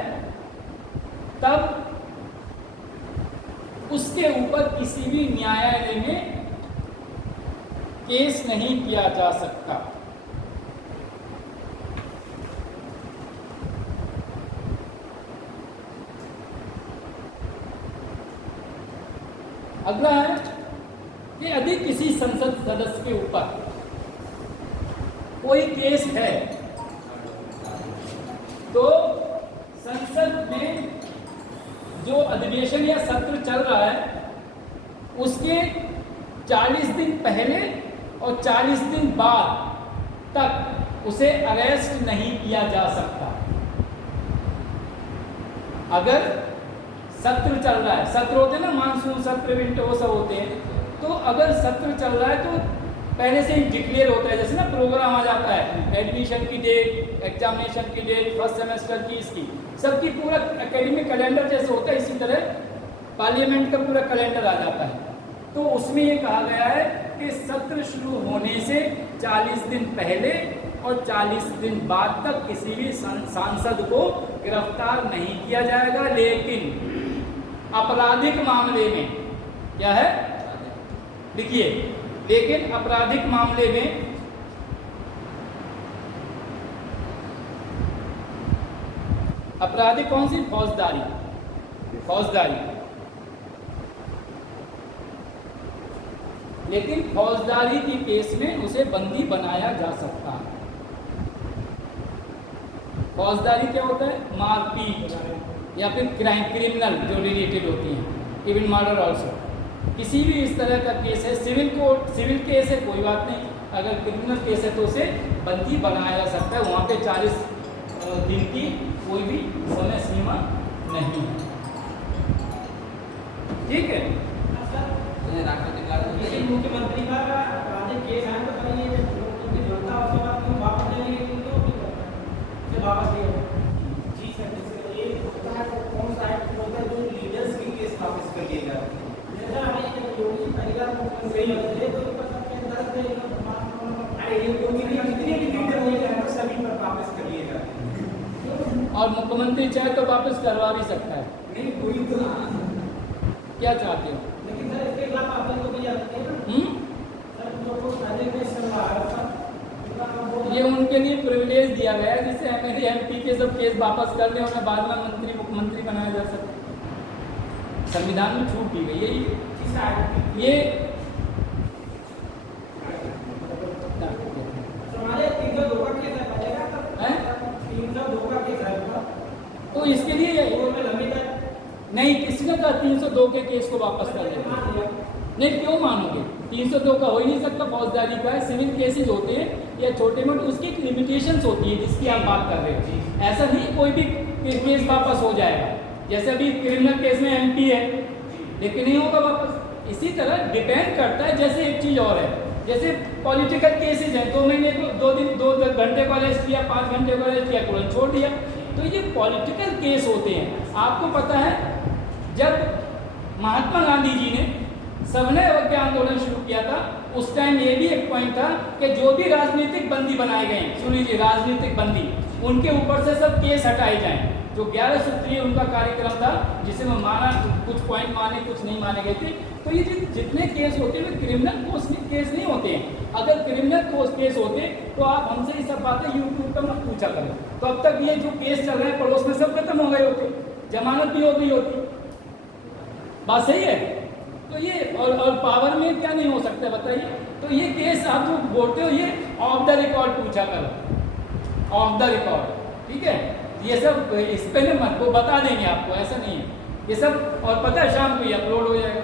तब उसके ऊपर किसी भी न्यायालय में केस नहीं किया जा सकता। अगला है कि यदि किसी संसद सदस्य के ऊपर कोई केस है तो संसद में जो अधिवेशन या सत्र चल रहा है उसके 40 दिन पहले और 40 दिन बाद तक उसे अरेस्ट नहीं किया जा सकता। अगर सत्र चल रहा है, सत्र होते हैं ना, मानसून सत्र, विंटर, वो सब होते हैं, तो अगर सत्र चल रहा है तो पहले से ही डिक्लेयर होता है, जैसे ना प्रोग्राम आ जाता है, एडमिशन की डेट, एग्जामिनेशन की डेट, फर्स्ट सेमेस्टर की, इसकी सबकी पूरा एकेडमिक कैलेंडर जैसे होता है, इसी तरह पार्लियामेंट का पूरा कैलेंडर आ जाता है। तो उसमें ये कहा गया है कि सत्र शुरू होने से 40 दिन पहले और 40 दिन बाद तक किसी भी सांसद को गिरफ्तार नहीं किया जाएगा, लेकिन आपराधिक मामले में क्या है, देखिए, लेकिन आपराधिक मामले में आपराधिक कौन सी, फौजदारी, फौजदारी, लेकिन फौजदारी के केस में उसे बंदी बनाया जा सकता है। फौजदारी क्या होता है, मारपीट या फिर क्राइम, क्रिमिनल जो रिलेटेड होती हैं, इवन मर्डर ऑल्सो, किसी भी इस तरह का केस है, सिविल कोर्ट, सिविल केस है कोई बात नहीं, अगर क्रिमिनल केस है तो उसे बंदी बनाया जा सकता है। वहाँ पे 40 दिन की कोई भी समय सीमा नहीं है, ठीक है। किसी मुख्यमंत्री का आपराधिक केस आए तो कहीं ये मुख्यमंत्री जनता उसके बाद क्यों वापस ले लेंगे, क्यों नहीं करता है ये वापस ले जी सर। ये होता है कौन सा एक्ट होता है जो लीडर्स के केस वापस कर दिए जाते हैं, जैसा हमें योगी परिवार मुख्यमंत्री बदले तो ऊपर सबके अंदर से अरे ये योगी जितने भी लीडर हुए हैं सभी पर वापस कर दिए जाते हैं, और मुख्यमंत्री चाहे तो वापस करवा भी सकता है। नहीं कोई तो क्या चाहते हो, लेकिन सर इसके खिलाफ आपत्ति तो भी जाती है ना सर, जो पहले में सरकार का ये उनके लिए प्रिविलेज दिया गया है, जिससे मेरे एमपी के सब केस वापस कर ले, उन्हें बाद में मंत्री मुख्यमंत्री बनाया जा सके। संविधान में छूट दी गई है ये हमारे 302 का केस है, 302 का केस है, तो इसके लिए नहीं, किसने कहा 302 के केस को वापस कर देते, नहीं क्यों मानोगे, 302 का हो ही नहीं सकता, फौजदारी का है, सिविल केसेस होते हैं या छोटे मोटे, उसकी एक लिमिटेशंस होती है जिसकी आप बात कर रहे हो। ऐसा नहीं कोई भी केस वापस हो जाएगा, जैसे अभी क्रिमिनल केस में एमपी है लेकिन नहीं होगा वापस। इसी तरह डिपेंड करता है, जैसे एक चीज़ और है, जैसे पॉलिटिकल केसेज हैं, 2 महीने को 2 घंटे को अरेस्ट किया, 5 घंटे को अरेस्ट किया, तुरंत छोड़ दिया, तो ये पॉलिटिकल केस होते हैं। आपको पता है जब महात्मा गांधी जी ने सविनय अवज्ञा आंदोलन शुरू किया था, उस टाइम ये भी एक पॉइंट था कि जो भी राजनीतिक बंदी बनाए गए हैं, सुन लीजिए, राजनीतिक बंदी, उनके ऊपर से सब केस हटाए जाएं। जो 11 सूत्रीय उनका कार्यक्रम था, जिसमें माना कुछ पॉइंट माने, कुछ नहीं माने गए थे। तो ये जितने केस होते हैं वे क्रिमिनल केस नहीं होते हैं। अगर क्रिमिनल केस होते तो आप हमसे ये सब बातें यूट्यूब पर मत पूछा करें, तो अब तक ये जो केस चल रहे हैं पड़ोस में सब खत्म हो गए होते, जमानत भी हो गई होती। बात सही है। तो ये और पावर में क्या नहीं हो सकता बताइए। तो ये केस आप जो बोलते हो ये ऑफ द रिकॉर्ड पूछा करो, ऑफ द रिकॉर्ड, ठीक है। ये सब इस पे न मत, वो बता देंगे आपको, ऐसा नहीं है ये सब। और पता है शाम को ये अपलोड हो जाएगा,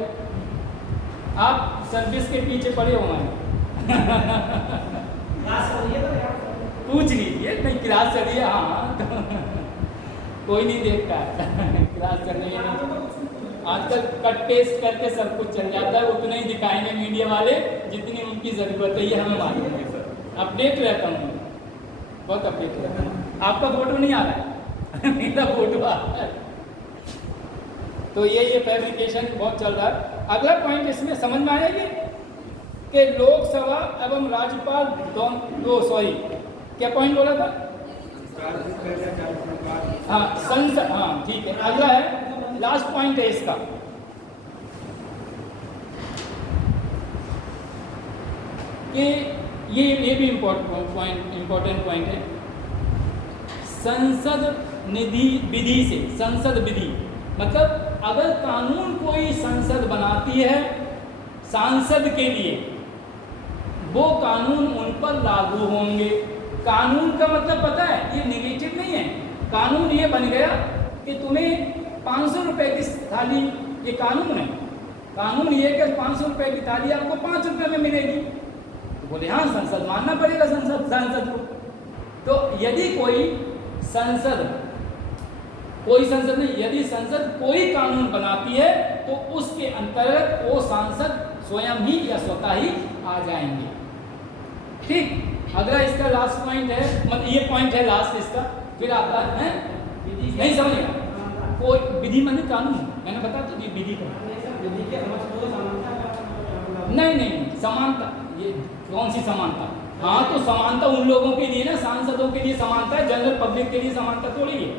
आप सर्विस के पीछे पड़े हो पूछ लीजिए, नहीं क्लास चलिए, हाँ कोई नहीं देखता क्लास चलने में। आजकल कट पेस्ट करके सब कुछ चल जाता है, उतना ही दिखाएंगे मीडिया वाले जितनी उनकी ज़रूरत है, ये हमें मालूम है। सर अपडेट रहता हूँ, बहुत अपडेट रहता हूँ। आपका फोटो नहीं आ रहा है मेरा फोटो आ रहा है। तो ये फैब्रिकेशन बहुत चल रहा है। अगला पॉइंट इसमें समझ में आएगी कि लोकसभा एवं राज्यपाल दो सॉरी क्या पॉइंट बोला था, हाँ संसद, हाँ ठीक है। अगला है, लास्ट पॉइंट है इसका, कि ये भी इम्पोर्टेंट पॉइंट है। संसद निधि विधि से, संसद विधि मतलब अगर कानून कोई संसद बनाती है सांसद के लिए, वो कानून उन पर लागू होंगे। कानून का मतलब पता है, ये निगेटिव नहीं है। कानून ये बन गया कि तुम्हें 500 रुपये की थाली, ये कानून है। कानून ये कि 500 रुपये की थाली आपको 5 रुपये में मिलेगी, तो बोले हाँ संसद मानना पड़ेगा सांसद को। तो यदि कोई संसद कोई संसद नहीं, यदि संसद कोई कानून बनाती है तो उसके अंतर्गत वो सांसद स्वयं ही या स्वतः ही आ जाएंगे। ठीक, अगला इसका लास्ट पॉइंट है, मतलब ये पॉइंट है लास्ट इसका, फिर आता है नहीं समझेगा कोई विधि माने कानून, मैंने बताया तो ये विधि का नहीं समानता, ये कौन सी समानता? हाँ तो समानता उन लोगों के लिए ना, सांसदों के लिए समानता है, जनरल पब्लिक के लिए समानता थोड़ी है।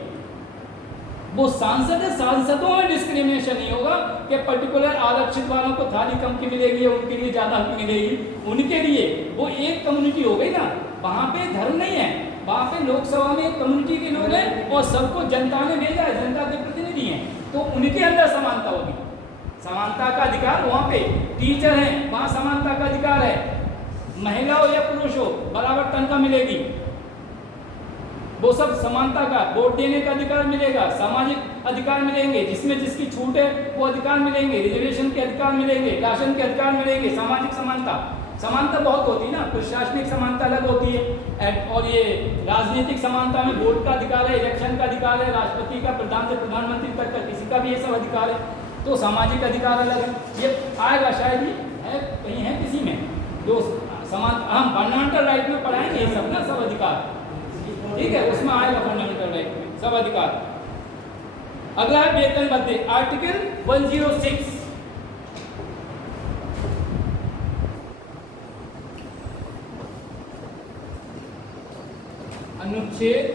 वो सांसद है, सांसदों में डिस्क्रिमिनेशन नहीं होगा कि पर्टिकुलर आरक्षित वालों को थाली कम की मिलेगी या उनके लिए ज्यादा मिलेगी, उनके लिए वो एक कम्युनिटी हो गई ना, वहाँ पे धर्म नहीं है, वहाँ पे लोकसभा में एक कम्युनिटी के लोग हैं और सबको जनता ने भेजा है, जनता के प्रतिनिधि हैं, तो उनके अंदर समानता होगी, समानता का अधिकार वहाँ पे। टीचर हैं, वहाँ समानता का अधिकार है, महिला हो या पुरुष हो बराबर तनख्वाह मिलेगी, वो सब समानता का। वोट देने का अधिकार मिलेगा, सामाजिक अधिकार मिलेंगे, जिसमें जिसकी छूट है वो अधिकार मिलेंगे, रिजर्वेशन के अधिकार मिलेंगे, राशन के अधिकार मिलेंगे, सामाजिक समानता। समानता बहुत होती है ना, प्रशासनिक समानता अलग होती है, और ये राजनीतिक समानता में वोट का अधिकार है, इलेक्शन का अधिकार है, राष्ट्रपति का, प्रधान से प्रधानमंत्री तक का किसी का भी ये सब अधिकार है। तो सामाजिक अधिकार अलग है, ये आएगा शायद ही है, कहीं है किसी में जो समान, हम फंडामेंटल राइट में पढ़ाएंगे ये सब ना, सब अधिकार, ठीक है, उसमें आएगा फंडामेंटल राइट में सब अधिकार। अगला है वेतन भत्ते, आर्टिकल 106। अनुच्छेद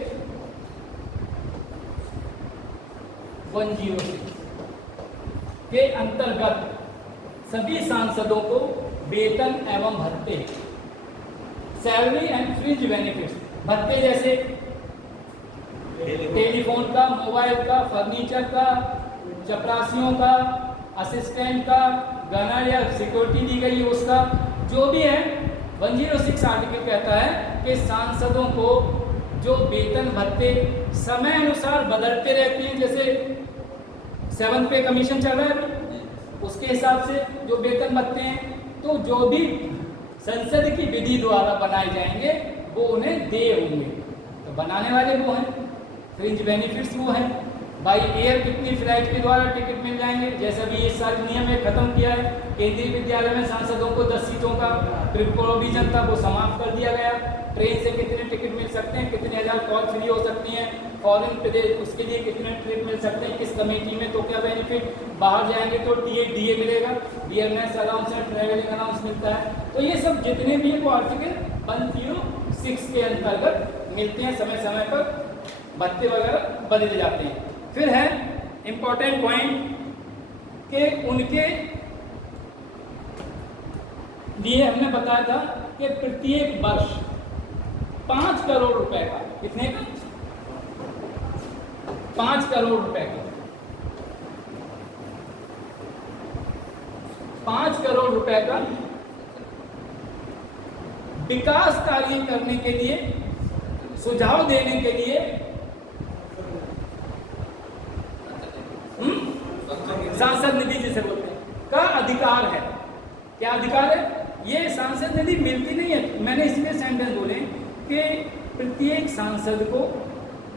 106 के अंतर्गत सभी सांसदों को वेतन एवं भत्ते, सैलरी एंड फ्रिंज बेनिफिट्स, भत्ते जैसे टेलीफोन का, मोबाइल का, फर्नीचर का, चपरासियों का, असिस्टेंट का, गनर या सिक्योरिटी दी गई है उसका, जो भी है 106 आर्टिकल कहता है कि सांसदों को जो वेतन भत्ते समय अनुसार बदलते रहते हैं, जैसे 7 पे कमीशन चल रहा है उसके हिसाब से जो वेतन भत्ते हैं, तो जो भी संसद की विधि द्वारा बनाए जाएंगे वो उन्हें दे होंगे। तो बनाने वाले वो हैं, फ्रिंज बेनिफिट्स वो हैं, बाई एयर कितनी फ्लाइट के द्वारा टिकट मिल जाएंगे, जैसा भी इस साल नियम में खत्म किया है, केंद्रीय विद्यालय में सांसदों को 10 सीटों का प्रोविजन था वो समाप्त कर दिया गया, ट्रेन से कितने टिकट मिल सकते हैं, कितने हज़ार कॉल फ्री हो सकती हैं, फॉरेन प्रदेश उसके लिए कितने ट्रिप मिल सकते हैं, किस कमेटी में तो क्या बेनिफिट, बाहर जाएंगे तो डीए मिलेगा, डियरनेस अलाउंस है, ट्रैवलिंग अलाउंस मिलता है। तो ये सब जितने भी वो आर्टिकल 106 के अंतर्गत मिलते हैं, समय समय पर भत्ते वगैरह बदले जाते हैं। फिर है इम्पोर्टेंट पॉइंट कि उनके लिए हमने बताया था कि प्रत्येक वर्ष 5 करोड़ रुपए का, कितने का? 5 करोड़ रुपए का, 5 करोड़ रुपए का विकास कार्य करने के लिए, सुझाव देने के लिए सांसद निधि जिसे बोलते हैं का अधिकार है। क्या अधिकार है? ये सांसद निधि मिलती नहीं है, मैंने इसलिए सेंटेंस बोले कि प्रत्येक सांसद को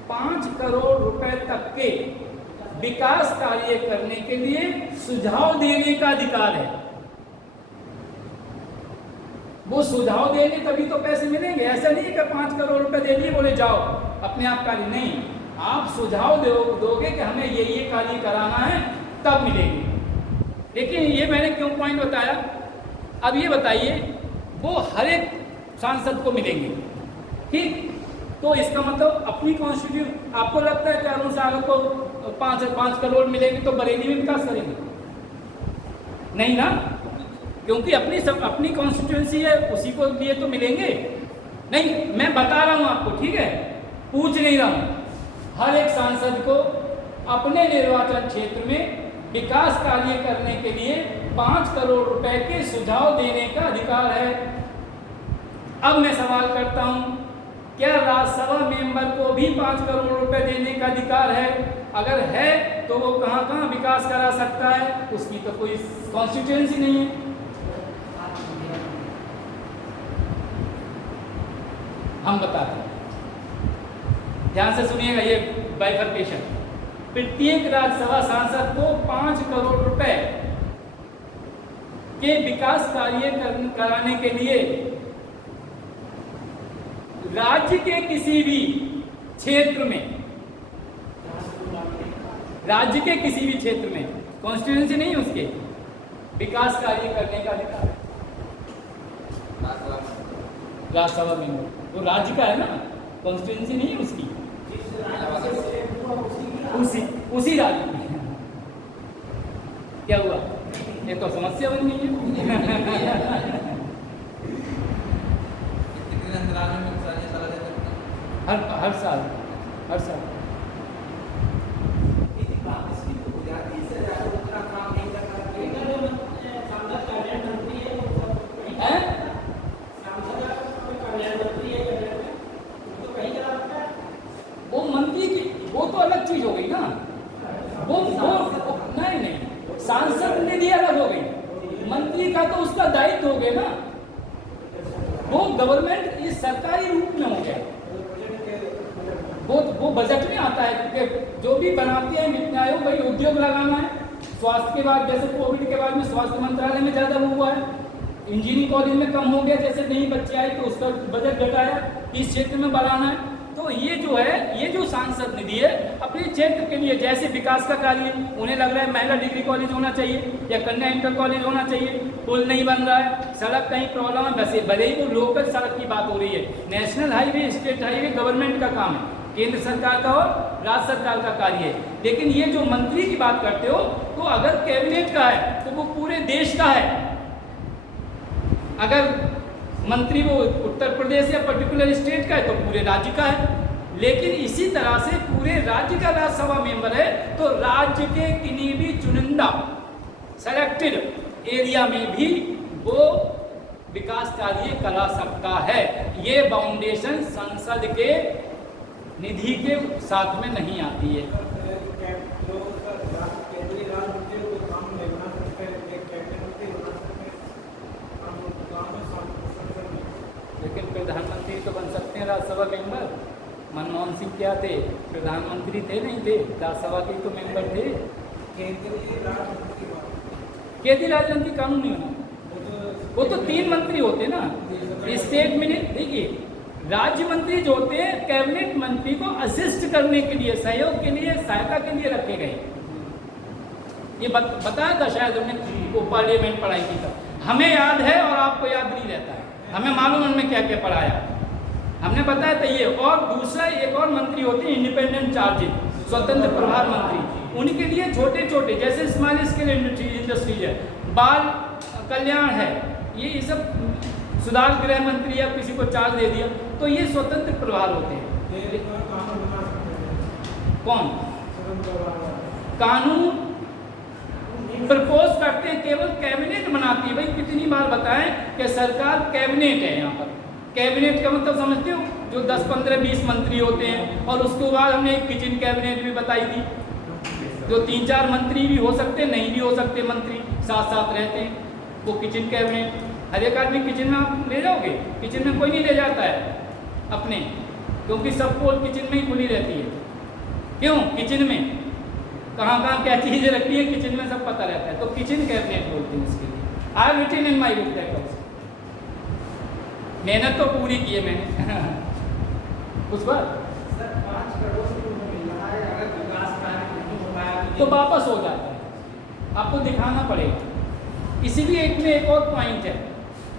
5 करोड़ रुपए तक के विकास कार्य करने के लिए सुझाव देने का अधिकार है। वो सुझाव देंगे तभी तो पैसे मिलेंगे, ऐसा नहीं है कि 5 करोड़ रुपए दे दिए बोले जाओ अपने आप कार्य, नहीं, आप सुझाव दोगे कि हमें ये कार्य कराना है तब मिलेंगे। लेकिन ये मैंने क्यों पॉइंट बताया, अब ये बताइए वो हर एक सांसद को मिलेंगे, ठीक? तो इसका मतलब अपनी कॉन्स्टिट्यूशन, आपको लगता है कि अरुण सागर को 5 करोड़ मिलेंगे तो बरेली में विकास करेंगे? नहीं ना, क्योंकि अपनी कॉन्स्टिट्यूंसी है, उसी को लिए तो मिलेंगे नहीं। मैं बता रहा हूं आपको, ठीक है, पूछ नहीं रहा हूं। हर एक सांसद को अपने निर्वाचन क्षेत्र में विकास कार्य करने के लिए 5 करोड़ रुपए के सुझाव देने का अधिकार है। अब मैं सवाल करता हूं, क्या राज्यसभा मेंबर को भी 5 करोड़ रुपए देने का अधिकार है? अगर है तो वो कहां कहां विकास करा सकता है? उसकी तो कोई कॉन्स्टिट्यूएंसी नहीं है। हम बताते हैं, ध्यान से सुनिएगा ये बाइफर्केशन। प्रत्येक राज्यसभा सांसद को 5 करोड़ रुपए के विकास कार्य कराने के लिए राज्य के किसी भी क्षेत्र में, राज्य के किसी भी क्षेत्र में, कॉन्स्टिट्यूंसी नहीं उसके, विकास कार्य करने का अधिकार है राज्यसभा में। वो राज्य का है ना, कॉन्स्टिट्यूंसी नहीं है उसकी, उसी राज्य में। क्या हुआ? ये तो समस्या बन गई है। कितने अंतराल में ये सलाह देते हैं? हर साल वो मंत्री की, वो तो अलग चीज हो गई ना। वो नहीं, सांसद निधि अलग हो गई, मंत्री का तो उसका दायित्व हो गया ना, वो गवर्नमेंट इस सरकारी रूप में हो गया। वो बजट में आता है, क्योंकि जो भी बनाते हैं वित्त आयोग, भाई उद्योग लगाना है। स्वास्थ्य के बाद, जैसे कोविड के बाद में स्वास्थ्य मंत्रालय में ज्यादा वो हुआ है, इंजीनियरिंग कॉलेज में कम हो गया, जैसे नई बच्चे आए तो उसका बजट घटाया, इस क्षेत्र में बढ़ाना है। तो ये जो है, ये जो सांसद निधि है अपने क्षेत्र के लिए, जैसे विकास का कार्य, उन्हें लग रहा है महिला डिग्री कॉलेज होना चाहिए या कन्या इंटर कॉलेज होना चाहिए, पुल नहीं बन रहा है, सड़क कहीं प्रॉब्लम है, वैसे भले ही वो लोकल सड़क की बात हो रही है, national highway, state highway government का काम है, केंद्र सरकार का और राज्य सरकार का कार्य है। लेकिन ये जो मंत्री की बात करते हो, तो अगर कैबिनेट का है तो वो पूरे देश का है। अगर मंत्री वो उत्तर प्रदेश या पर्टिकुलर स्टेट का है तो पूरे राज्य का है। लेकिन इसी तरह से पूरे राज्य का राज्यसभा मेंबर है तो राज्य के किन्हीं भी चुनिंदा सेलेक्टेड एरिया में भी वो विकास कार्य करा सकता है। ये बाउंडेशन संसद के निधि के साथ में नहीं आती है। लेकिन प्रधानमंत्री तो बन सकते हैं राज्यसभा मेंबर। मनमोहन सिंह क्या थे? प्रधानमंत्री थे? नहीं थे, राज्यसभा के तो मेंबर थे। केंद्रीय राजनीति कानून नहीं होना, वो तो 3 मंत्री होते ना स्टेट में। देखिए, राज्य मंत्री जो होते हैं कैबिनेट मंत्री को असिस्ट करने के लिए, सहयोग के लिए, सहायता के लिए रखे गए। ये बताया था शायद हमने वो पार्लियामेंट पढ़ाई की था, हमें याद है और आपको याद नहीं रहता है। हमें मालूम है हमने क्या क्या पढ़ाया, हमने बताया था ये। और दूसरा एक और मंत्री होते हैं इंडिपेंडेंट चार्ज, स्वतंत्र प्रभार मंत्री। उनके लिए छोटे छोटे जैसे स्मॉल स्केल इंडस्ट्रीज है, बाल कल्याण है, ये सब सुधार गृह मंत्री या किसी को चार्ज दे दिया तो ये स्वतंत्र प्रभार होते हैं। कौन कानून प्रपोज करते हैं? केवल कैबिनेट बनाती है। भाई कितनी बार बताएं कि सरकार कैबिनेट है। यहाँ पर कैबिनेट का मतलब समझते हो, जो 10, 15, 20 मंत्री होते हैं। और उसके बाद हमने एक किचन कैबिनेट भी बताई थी, जो 3-4 मंत्री भी हो सकते, नहीं भी हो सकते, मंत्री साथ साथ रहते हैं, वो किचन कैबिनेट। हर एक आदमी किचन में आप ले जाओगे? किचन में कोई नहीं ले जाता है अपने, क्योंकि सब पोल किचन में ही खुली रहती है। क्यों? किचन में कहाँ कहाँ क्या चीज़ें रखती है किचन में सब पता रहता है, तो किचन कैबिनेट बोलते हैं इसके लिए। I written in my book that also. मेहनत तो पूरी की है मैंने। उस बार तो वापस हो जाता है, आपको दिखाना पड़ेगा। इसीलिए एक में एक और पॉइंट है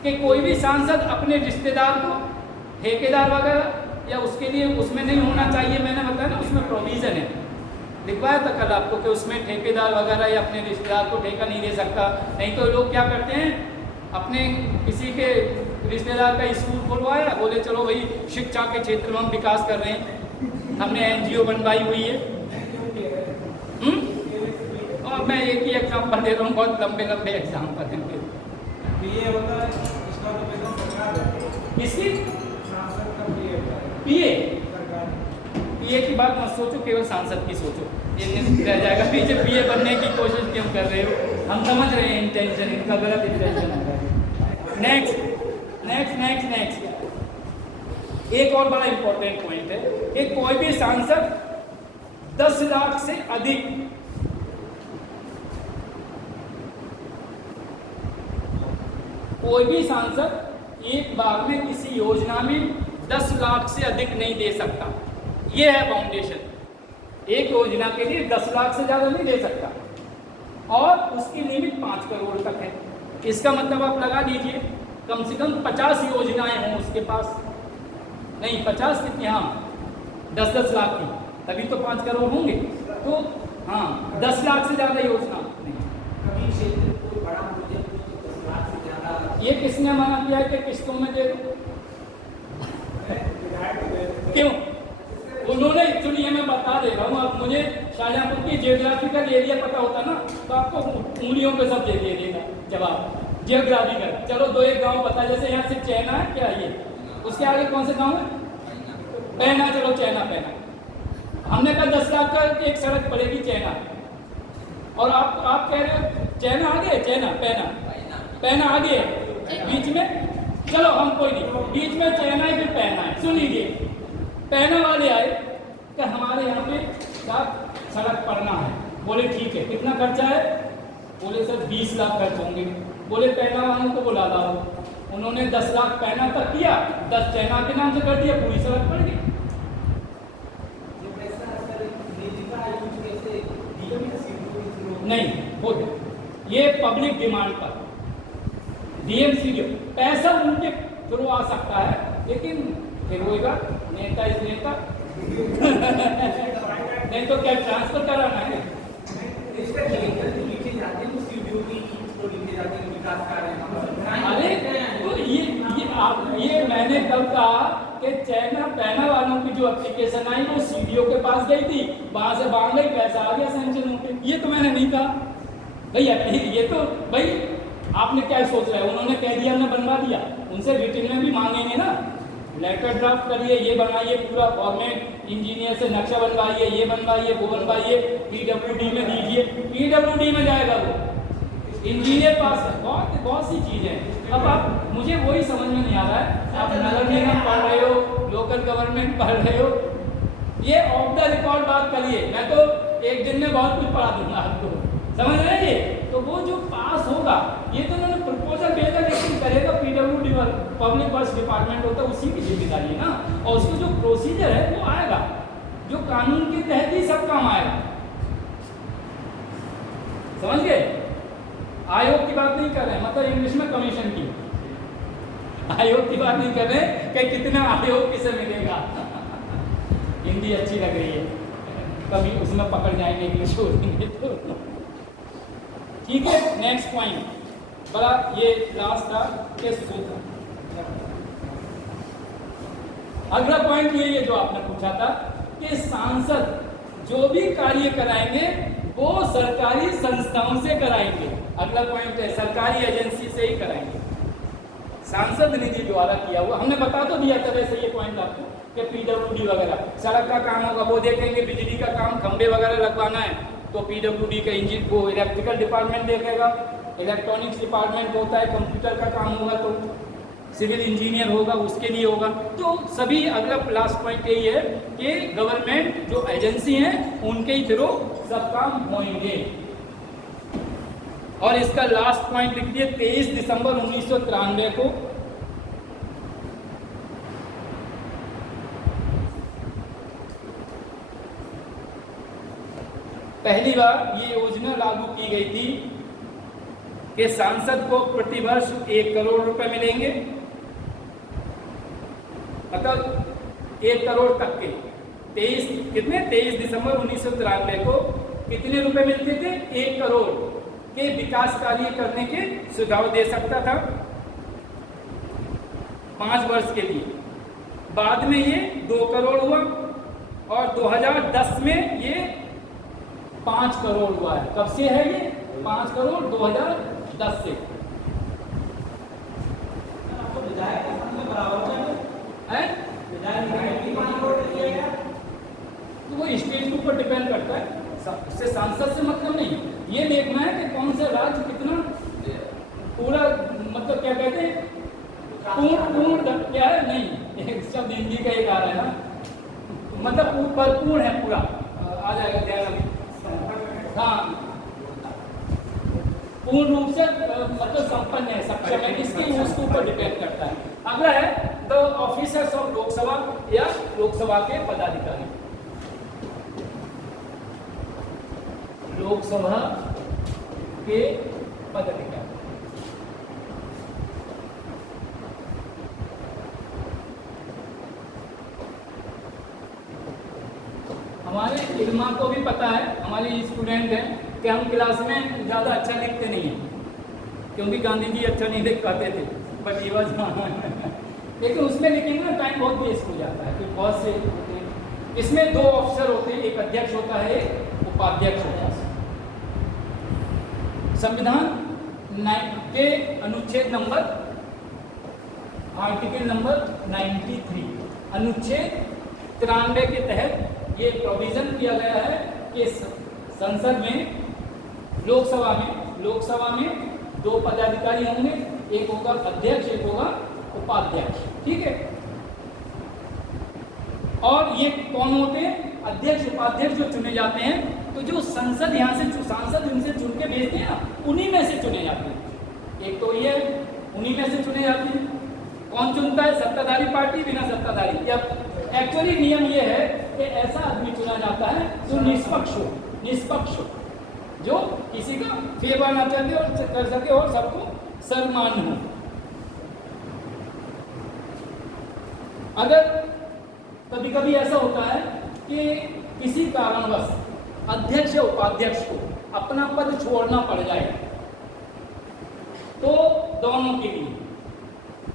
कि कोई भी सांसद अपने रिश्तेदार को, ठेकेदार वगैरह या उसके लिए उसमें नहीं होना चाहिए। मैंने बताया ना उसमें प्रोविज़न है, दिखवाया था कल आपको कि उसमें ठेकेदार वगैरह या अपने रिश्तेदार को ठेका नहीं दे सकता। नहीं तो लोग क्या करते हैं, अपने किसी के रिश्तेदार का स्कूल खुलवाया, बोले चलो भाई शिक्षा के क्षेत्र में हम विकास कर रहे हैं, हमने NGO बनवाई हुई है। और मैं एक ही एग्जाम्पल दे रहा हूँ, बहुत लंबे लंबे एग्जाम्पल हैं। किसकी? पीए की बात मत सोचो, केवल सांसद की सोचो, ये रह जाएगा पीछे। पीए बनने की कोशिश क्यों कर रहे हो? हम समझ रहे हैं इंटेंशन, इनका गलत इंटेंशन है। नेक्स्ट एक और बड़ा इंपॉर्टेंट पॉइंट है कि कोई भी सांसद 10 लाख से अधिक कोई भी सांसद एक बार में किसी योजना में 10 लाख से अधिक नहीं दे सकता। ये है फाउंडेशन। एक योजना के लिए 10 लाख से ज़्यादा नहीं दे सकता और उसकी लिमिट 5 करोड़ तक है। इसका मतलब आप लगा दीजिए कम से कम 50 योजनाएं हों उसके पास, नहीं 50 कितनी, हाँ 10-10 लाख की, तभी तो 5 करोड़ होंगे। तो हाँ 10 लाख से ज़्यादा योजना नहीं। कभी क्षेत्र में कोई बड़ा प्रोजेक्ट हो तो 10 लाख से ज़्यादा, ये किसने मना किया है कि किस्तों में दे दो? क्यों? उन्होंने, चलिए मैं बता दे रहा हूँ, आप मुझे शाहजहाँपुर की जियोग्राफिकल एरिया पता होता ना तो आपको उंगलियों पे सब दे देगा जवाब। जियोग्राफिकल, चलो 2-1 गांव बता, जैसे यहाँ से चैना है क्या, ये उसके आगे कौन से गांव है? पैना, चलो चैना पैना, हमने कहा 10 लाख का एक सड़क पड़ेगी चैना, और आप कह रहे हो चैना आगे, चैना पैना, पैना आगे बीच में, चलो हम कोई नहीं, बीच में चैना है फिर पैना है। सुन लीजिए, पैना वाले आए कि हमारे यहाँ पे सड़क पड़ना है। बोले ठीक है, कितना खर्चा है? बोले सर 20 लाख खर्च होंगे। बोले पैना वालों को बुला लाओ। उन्होंने 10 लाख पैना तक किया, 10 चैना के नाम से कर दिया, पूरी सड़क पड़ गई। नहीं, खुद ये पब्लिक डिमांड पर डीएमसीडीओ पैसा उनके थ्रू आ सकता है, लेकिन फिर होगा नेता इस नेता नहीं तो क्या ट्रांसफर कराना है? अरे तो ये मैंने कब कहा कि चैना पैना वालों की जो एप्लीकेशन आई वो सीडीओ के पास गई थी, वहां से बांध गई, पैसा आ गया सैंक्शन होके। ये तो मैंने नहीं कहा भैया, ये तो भाई आपने क्या सोच रहे हैं? उन्होंने कह दिया, हमने बनवा दिया। उनसे रिटर्न में भी मांगेंगे ना, लेटर ड्राफ्ट करिए, ये बनाइए, पूरा फॉर्मेट, इंजीनियर से नक्शा बनवाइए, ये बनवाइए, वो बनवाइए, पीडब्ल्यूडी में दीजिए, पीडब्ल्यूडी में जाएगा वो, इंजीनियर पास है। बहुत सी चीज़ें। अब आप, मुझे वही समझ में नहीं आ रहा है, आप नगर निगम पढ़ रहे हो, लोकल गवर्नमेंट पढ़ रहे हो, ये ऑफ द रिकॉर्ड बात करिए, मैं तो एक दिन में बहुत कुछ पढ़ा दूंगा आपको, समझ रहे हैं? ये तो वो जो पास होगा, ये तो उन्होंने प्रपोजल भेजा, लेकिन करेगा पीडब्ल्यूडी, पब्लिक वर्क्स डिपार्टमेंट होता है, उसी की जिम्मेदारी है ना। और उसको जो प्रोसीजर है वो आएगा, जो कानून के तहत ही सब काम आएगा, समझ गए? आयोग की बात नहीं कर रहे हैं, मतलब इंग्लिश में कमीशन की, आयोग की बात नहीं कर रहे कि कितना आयोग किसे मिलेगा। हिंदी अच्छी लग रही है, कभी उसमें पकड़ जाएंगे इंग्लिश बोलेंगे तो। ठीक है, नेक्स्ट पॉइंट, बड़ा ये लास्ट था कि सूत्र। अगला पॉइंट ये जो आपने पूछा था कि सांसद जो भी कार्य कराएंगे वो सरकारी संस्थाओं से कराएंगे। अगला पॉइंट है सरकारी एजेंसी से ही कराएंगे, सांसद निधि द्वारा किया हुआ। हमने बता तो दिया था वैसे ये पॉइंट आपको कि पीडब्ल्यूडी वगैरह सड़क का काम होगा वो देखेंगे, बिजली का काम खंबे वगैरह लगवाना है तो पीडब्ल्यूडी का इंजीन वो इलेक्ट्रिकल डिपार्टमेंट देखेगा, इलेक्ट्रॉनिक्स डिपार्टमेंट होता है, कंप्यूटर का काम होगा तो सिविल इंजीनियर होगा, उसके लिए होगा। तो सभी, अगला लास्ट पॉइंट यही है कि गवर्नमेंट जो एजेंसी हैं उनके ही थ्रू सब काम होंगे। और इसका लास्ट पॉइंट लिख दिए 23 दिसंबर 1993 को पहली बार ये योजना लागू की गई थी कि सांसद को प्रतिवर्ष 1 करोड़ रुपए मिलेंगे, मतलब 1 करोड़ तक के। 23 दिसंबर 1993 को कितने रुपए मिलते थे? 1 करोड़ के विकास कार्य करने के सुझाव दे सकता था 5 वर्ष के लिए। बाद में ये 2 करोड़ हुआ और 2010 में ये 5 करोड़ हुआ है। कब से है ये 5 करोड़? 2010 से। तो वो स्टेट के ऊपर डिपेंड करता है, इससे सांसद से मतलब नहीं। ये देखना है कि कौन सा राज्य कितना पूरा, मतलब क्या कहते हैं, पूर्ण क्या है, नहीं एक शब्द हिंदी का एक आ रहा है ना, मतलब भरपूर है पूरा। आ जाएगा ध्यान में। हाँ, पूर्ण रूप से मतलब संपन्न है, सक्षम है, इसके उसके ऊपर डिपेंड करता है। अगला है द ऑफिसर्स ऑफ लोकसभा या लोकसभा के पदाधिकारी। लोकसभा के पदाधिकारी हमारे इल्मा को भी पता है, हमारे स्टूडेंट हैं, कि हम क्लास में ज़्यादा अच्छा लिखते नहीं हैं, क्योंकि गांधी जी अच्छा नहीं लिख पाते थे, बट ये वॉज लेकिन उसमें लिखेंगे ना टाइम बहुत वेस्ट हो जाता है, फिर बहुत से होते हैं। इसमें दो ऑफिसर होते हैं, एक अध्यक्ष होता है, एक उपाध्यक्ष होता है। संविधान के अनुच्छेद नंबर आर्टिकल नंबर 93 अनुच्छेद 93 के तहत ये प्रोविजन किया गया है कि संसद में लोकसभा में दो पदाधिकारी होंगे, एक होगा अध्यक्ष, एक होगा उपाध्यक्ष, ठीक है। और ये कौन होते हैं? अध्यक्ष उपाध्यक्ष जो चुने जाते हैं, तो जो संसद यहाँ से सांसद इनसे चुन के भेजते हैं ना, उन्हीं में से चुने जाते हैं। एक तो ये उन्हीं में से चुने जाते हैं। कौन चुनता है? सत्ताधारी पार्टी, बिना सत्ताधारी। या एक्चुअली नियम ये है कि ऐसा आदमी चुना जाता है जो निष्पक्ष हो, जो किसी का फेवर ना कर सके और सबको सर्वमान्य हो। अगर कभी कभी ऐसा होता है कि किसी कारणवश अध्यक्ष या उपाध्यक्ष को अपना पद छोड़ना पड़ जाए, तो दोनों के लिए,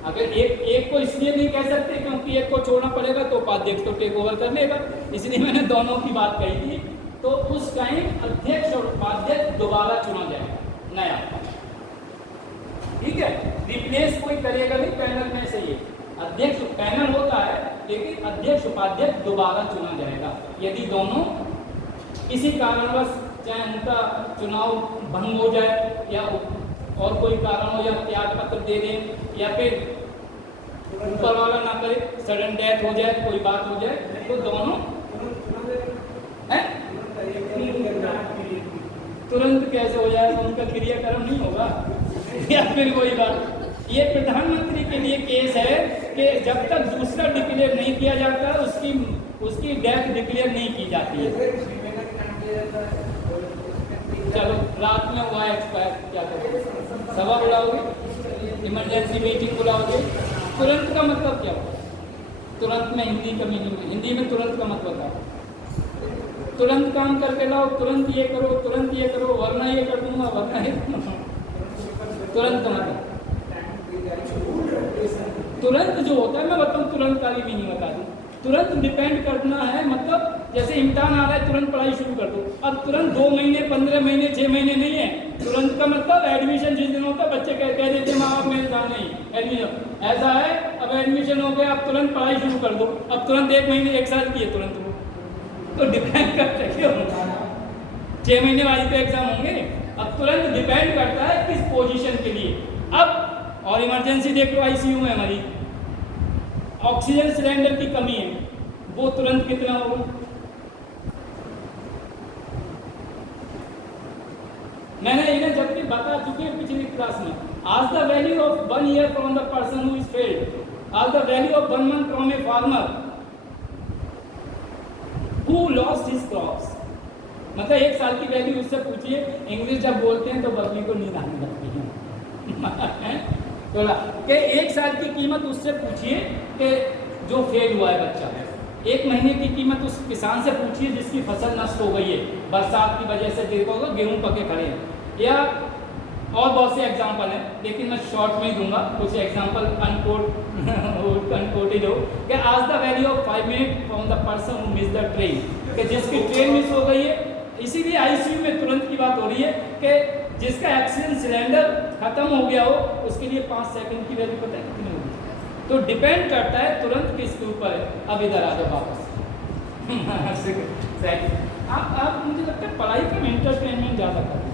अगर एक को इसलिए नहीं कह सकते क्योंकि एक को छोड़ना पड़ेगा तो उपाध्यक्ष तो टेक ओवर कर लेगा, इसलिए मैंने दोनों की बात कही थी। तो उस टाइम अध्यक्ष और उपाध्यक्ष दोबारा चुना जाएगा, नया, ठीक है। रिप्लेस कोई करेगा नहीं पैनल में से, ये अध्यक्ष पैनल होता है, लेकिन अध्यक्ष उपाध्यक्ष दोबारा चुना जाएगा यदि दोनों किसी कारणवश, चाहे उनका चुनाव भंग हो जाए या और कोई कारण हो, या त्याग पत्र दे दें, या फिर ऊपर वाला ना करे, सडन डेथ हो जाए, कोई बात हो जाए, तो दोनों तुरंत कैसे हो जाएगा? उनका क्रियाक्रम नहीं होगा। या फिर वही बात, ये प्रधानमंत्री के लिए केस है कि जब तक दूसरा डिक्लेयर नहीं किया जाता, उसकी डेथ डिक्लेयर नहीं की जाती है। चलो रात में हुआ एक्सपायर, क्या करोगे? सभा बुलाओगे, इमरजेंसी मीटिंग बुलाओगे। तुरंत का मतलब क्या होगा? तुरंत में हिंदी का मीनिंग, हिंदी में तुरंत का मतलब क्या? तुरंत काम करके लाओ, तुरंत ये करो, वरना ये कर दूंगा, वरना ये तुरंत का मतलब। तुरंत जो होता है, मैं बताऊँ तुरंत का भी मीनिंग बता दूँ। तुरंत डिपेंड करना है, मतलब जैसे इम्तिहान आ रहा है, तुरंत पढ़ाई शुरू कर दो। अब तुरंत 2 महीने, 15 महीने, 6 महीने नहीं है। तुरंत का मतलब एडमिशन जिस दिन होता है, बच्चे कह देते माँ बाप मेरे साथ नहीं एडमिशन, ऐसा है। अब एडमिशन हो गया, अब तुरंत पढ़ाई शुरू कर दो। अब तुरंत 1 महीने 1 साल की है तुरंत, वो तो डिपेंड करता है क्यों 6 महीने बाद तो एग्जाम होंगे। अब तुरंत डिपेंड करता है किस पोजीशन के लिए। अब और इमरजेंसी देख लो, आईसीयू में हमारी ऑक्सीजन सिलेंडर की कमी है, वो तुरंत कितना होगा? मैंने इन्हें जब भी बता चुके हैं पिछली क्लास में। आज the value of 1 year from the person who is failed, आज the value of 1 month from a farmer who lost his crops. मतलब 1 साल की वैल्यू उससे पूछिए। इंग्लिश जब बोलते हैं तो बकरी को नींद आने लगती है थोड़ा, कि 1 साल की कीमत उससे पूछिए कि जो फेल हुआ है बच्चा। 1 महीने की कीमत उस किसान से पूछिए जिसकी फसल नष्ट हो गई है, बरसात की वजह से देखोगे गेहूं पके खड़े हैं। या और बहुत से एग्जाम्पल हैं, लेकिन मैं शॉर्ट में ही दूंगा कुछ एग्जाम्पल, अनकोटेड हो कि आज the value of 5 minute from the person who miss the train, कि जिसकी ट्रेन मिस हो गई है। इसीलिए आईसीयू में तुरंत की बात हो रही है कि जिसका ऑक्सीजन सिलेंडर खत्म हो गया हो, उसके लिए 5 सेकंड की वैल्यू पता है कितनी होगी? तो डिपेंड करता है तुरंत किसके ऊपर है। अब इधर आ जाओ वापस आप मुझे लगता है पढ़ाई का एंटरटेनमेंट ज़्यादा करते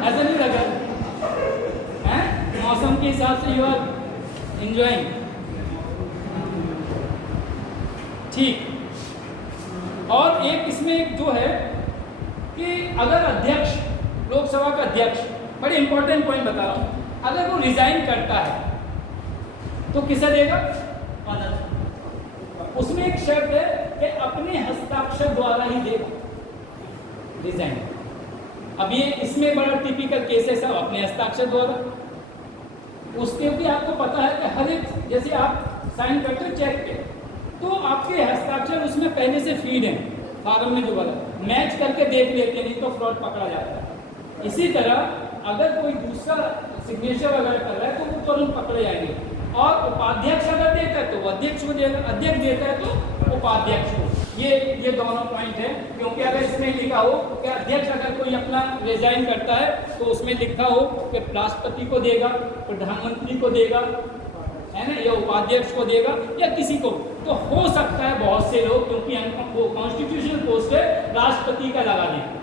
ऐसा नहीं लगा है? मौसम के हिसाब से यू आर एंजॉइंग, ठीक। और एक इसमें एक जो है कि अगर अध्यक्ष, लोकसभा का अध्यक्ष, बड़े इंपॉर्टेंट पॉइंट बता रहा हूँ, अगर वो रिजाइन करता है तो किसे देगा? उसमें एक शर्त है कि अपने हस्ताक्षर द्वारा ही देगा रिजाइन। अब ये इसमें बड़ा टिपिकल केस है सब अपने हस्ताक्षर द्वारा। उसके भी आपको पता है कि हर एक, जैसे आप साइन करते हो चेक पे, तो आपके हस्ताक्षर उसमें पहले से फीड है फॉर्म में, जो वाला मैच करके देख लेते, नहीं तो फ्रॉड पकड़ा जाता है। इसी तरह अगर कोई दूसरा सिग्नेचर वगैरह कर रहा है तो वो तुरंत पकड़े जाएंगे। और उपाध्यक्ष अगर देता है तो वो अध्यक्ष को देगा, अध्यक्ष देता है तो उपाध्यक्ष को। ये दोनों पॉइंट है, क्योंकि अगर इसमें लिखा हो कि अध्यक्ष अगर कोई अपना रिजाइन करता है तो उसमें लिखा हो कि राष्ट्रपति को देगा, प्रधानमंत्री को देगा, है ना, या उपाध्यक्ष को देगा या किसी को, तो हो सकता है बहुत से लोग, क्योंकि वो कॉन्स्टिट्यूशनल पोस्ट है, राष्ट्रपति का लगा दें।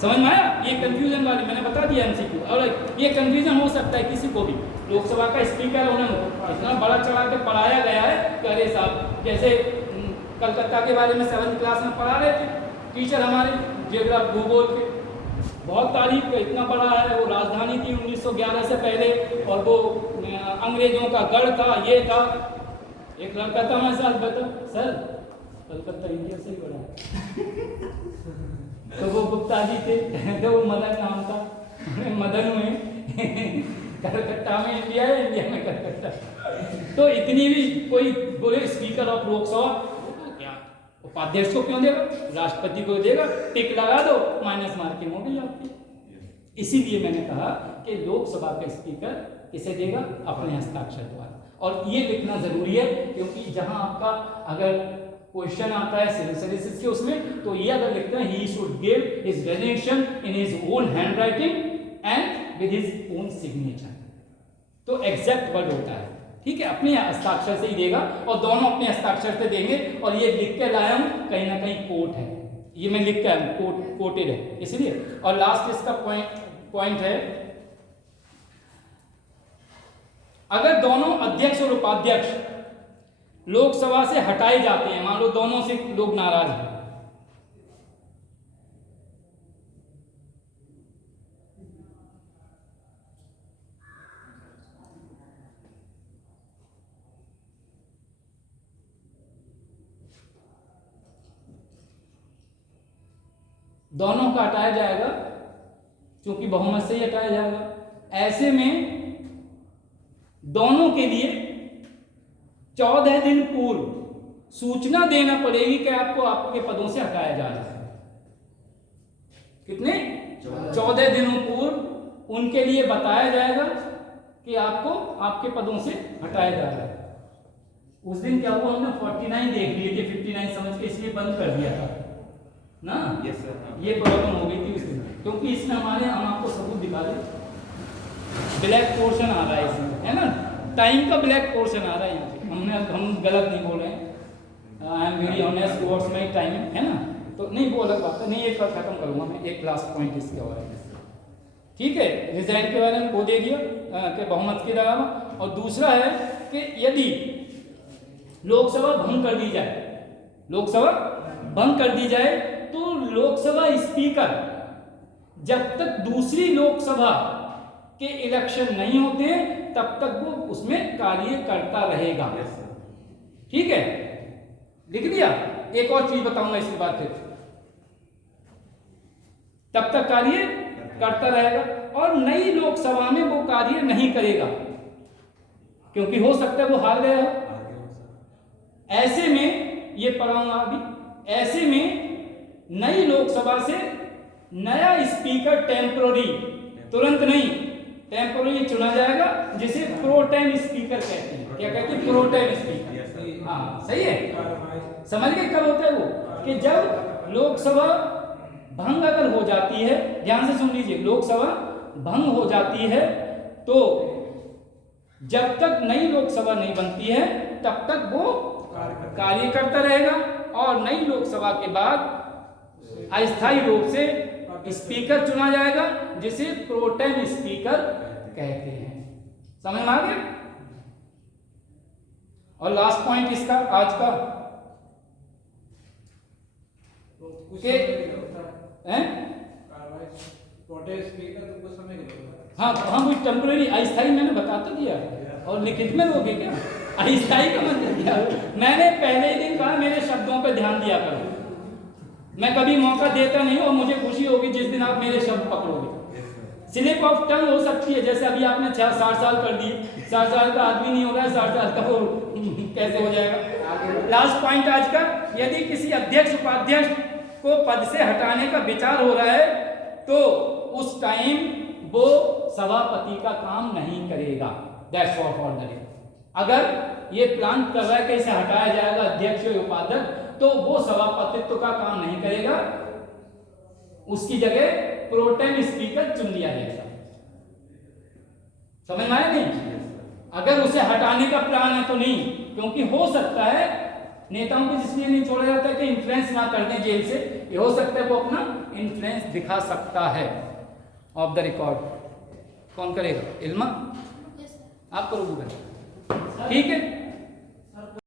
समझ में आया? ये कंफ्यूजन वाली मैंने बता दिया एमसीक्यू। और ये कंफ्यूजन हो सकता है किसी को भी, लोकसभा का स्पीकर होने में इतना बड़ा चढ़ा के पढ़ाया गया है कि अरे साहब, जैसे कलकत्ता के बारे में 7th क्लास में पढ़ा रहे थे टीचर हमारे, जियोग्राफी भूगोल के, बहुत तारीफ का, इतना बड़ा है, वो राजधानी थी 1911 से पहले, और वो अंग्रेजों का गढ़ था, ये था। एक लड़का था हमारे साथ, बता सर कलकत्ता इंडिया से ही बड़ा है तो वो गुप्ता जी थे तो वो मदन नाम था, मदन में कलकत्ता में इंडिया है, इंडिया में कलकत्ता। तो इतनी भी कोई बोले स्पीकर ऑफ लोकसभा, तो क्या उपाध्यक्ष को क्यों देगा? राष्ट्रपति को देगा, टिक लगा दो, माइनस मार्किंग हो गई आपकी। इसीलिए मैंने कहा कि लोकसभा का स्पीकर किसे देगा? अपने हस्ताक्षर द्वारा। और ये लिखना जरूरी है, क्योंकि जहां आपका अगर क्वेश्चन आता है सिविल सर्विसेज के उसमें, तो ये अगर लिखते हैं he should give his resignation in his own hand writing and with his own signature, तो एग्जैक्ट वर्ड होता है, ठीक है, अपने हस्ताक्षर से ही देगा, और दोनों अपने हस्ताक्षर से देंगे। और ये लिख के लाया हूं, कहीं ना कहीं कोट है, ये मैं लिख के आया हूं, कोटेड है इसलिए। और लास्ट इसका पॉइंट है, अगर दोनों अध्यक्ष और उपाध्यक्ष लोकसभा से हटाए जाते हैं, मान लो दोनों से लोग नाराज हैं, दोनों का हटाया जाएगा, क्योंकि बहुमत से ही हटाया जाएगा। ऐसे में दोनों के लिए 14 दिन पूर्व सूचना देना पड़ेगी कि आपको आपके पदों से हटाया जा रहा है। कितने? 14 दिनों पूर्व उनके लिए बताया जाएगा कि आपको आपके पदों से हटाया जा रहा है। उस दिन क्या हुआ, हमने 49 देख लिए थे, 59 समझ के इसलिए बंद कर दिया था ना। Yes sir. ये प्रॉब्लम हो गई थी उस दिन, क्योंकि इसमें हम आपको सबूत दिखा दें, ब्लैक पोर्शन आ रहा है इसमें, है ना, टाइम का ब्लैक पोर्शन आ रहा है यहाँ पे। हम गलत नहीं बोल रहे हैं, I am very honest towards my time, है ना, तो नहीं वो अलग बात है, नहीं ये खत्म करूँगा मैं, एक लास्ट पॉइंट इसके बारे में, ठीक है। रिजाइन के बारे में वो दे दिया कि बहुमत के अलावा। और दूसरा है कि यदि लोकसभा भंग कर दी जाए, लोकसभा भंग कर दी जाए, तो लोकसभा स्पीकर जब तक दूसरी लोकसभा के इलेक्शन नहीं होते तब तक वो उसमें कार्य करता रहेगा, ठीक है, लिख दिया। एक और चीज बताऊंगा इसके बाद, फिर तब तक कार्य करता रहेगा, और नई लोकसभा में वो कार्य नहीं करेगा, क्योंकि हो सकता है वो हार गया हो। ऐसे में ये पढ़ाऊंगा अभी, ऐसे में नई लोकसभा से नया स्पीकर टेम्पोररी, तुरंत नहीं, टेम्पोररी चुना जाएगा, जिसे प्रोटेम स्पीकर कहते हैं। क्या कहते हैं? Pro tem speaker. हाँ सही है, समझ गए कब होता है वो, कि जब लोकसभा भंग अगर हो जाती है, ध्यान से सुन लीजिए, लोकसभा भंग हो जाती है तो जब तक नई लोकसभा नहीं बनती है तब तक वो कार्य करता रहेगा, और नई लोकसभा के बाद अस्थायी रूप से स्पीकर चुना जाएगा, जिसे प्रोटेम स्पीकर कहते हैं। समझ में आ गया? और लास्ट पॉइंट इसका आज का, कुछ के समय के लिए होता है हैं कार्रवाई प्रोटेस्ट स्पीकर तो कुछ समय के लिए होता है। हाँ हाँ, वो टेम्पररी अस्थायी मैंने बता तो दिया और लिखित में लोगे क्या? अस्थायी का मतलब क्या? मैंने पहले ही दिन कहा मेरे शब्दों पर ध्यान दिया करो। मैं कभी मौका देता नहीं और मुझे खुशी होगी जिस दिन आप मेरे शब्द पकड़ोगे। स्लिप ऑफ टंग हो सकती है, जैसे अभी आपने 60 साल कर दिए, 60 साल का आदमी नहीं हो रहा है, 60 साल का वो कैसे हो जाएगा? लास्ट पॉइंट आज का, यदि किसी अध्यक्ष उपाध्यक्ष को पद से हटाने का विचार हो रहा है तो उस टाइम वो सभापति का काम नहीं करेगा। That's all for the day. अगर ये प्लान कर रहा है कि इसे हटाया जाएगा अध्यक्ष या उपाध्यक्ष, तो वो सभापतित्व का काम नहीं करेगा, उसकी जगह प्रोटेम स्पीकर चुन लिया जाएगा। समझ में आया नहीं? अगर उसे हटाने का प्लान है तो नहीं, क्योंकि हो सकता है नेताओं को इसलिए नहीं छोड़ा जाता कि इन्फ्लुएंस ना कर दें जेल से, ये हो सकता है वो अपना इन्फ्लुएंस दिखा सकता है। ऑफ द रिकॉर्ड कौन करेगा? इल्मा आप करोगे? ठीक है।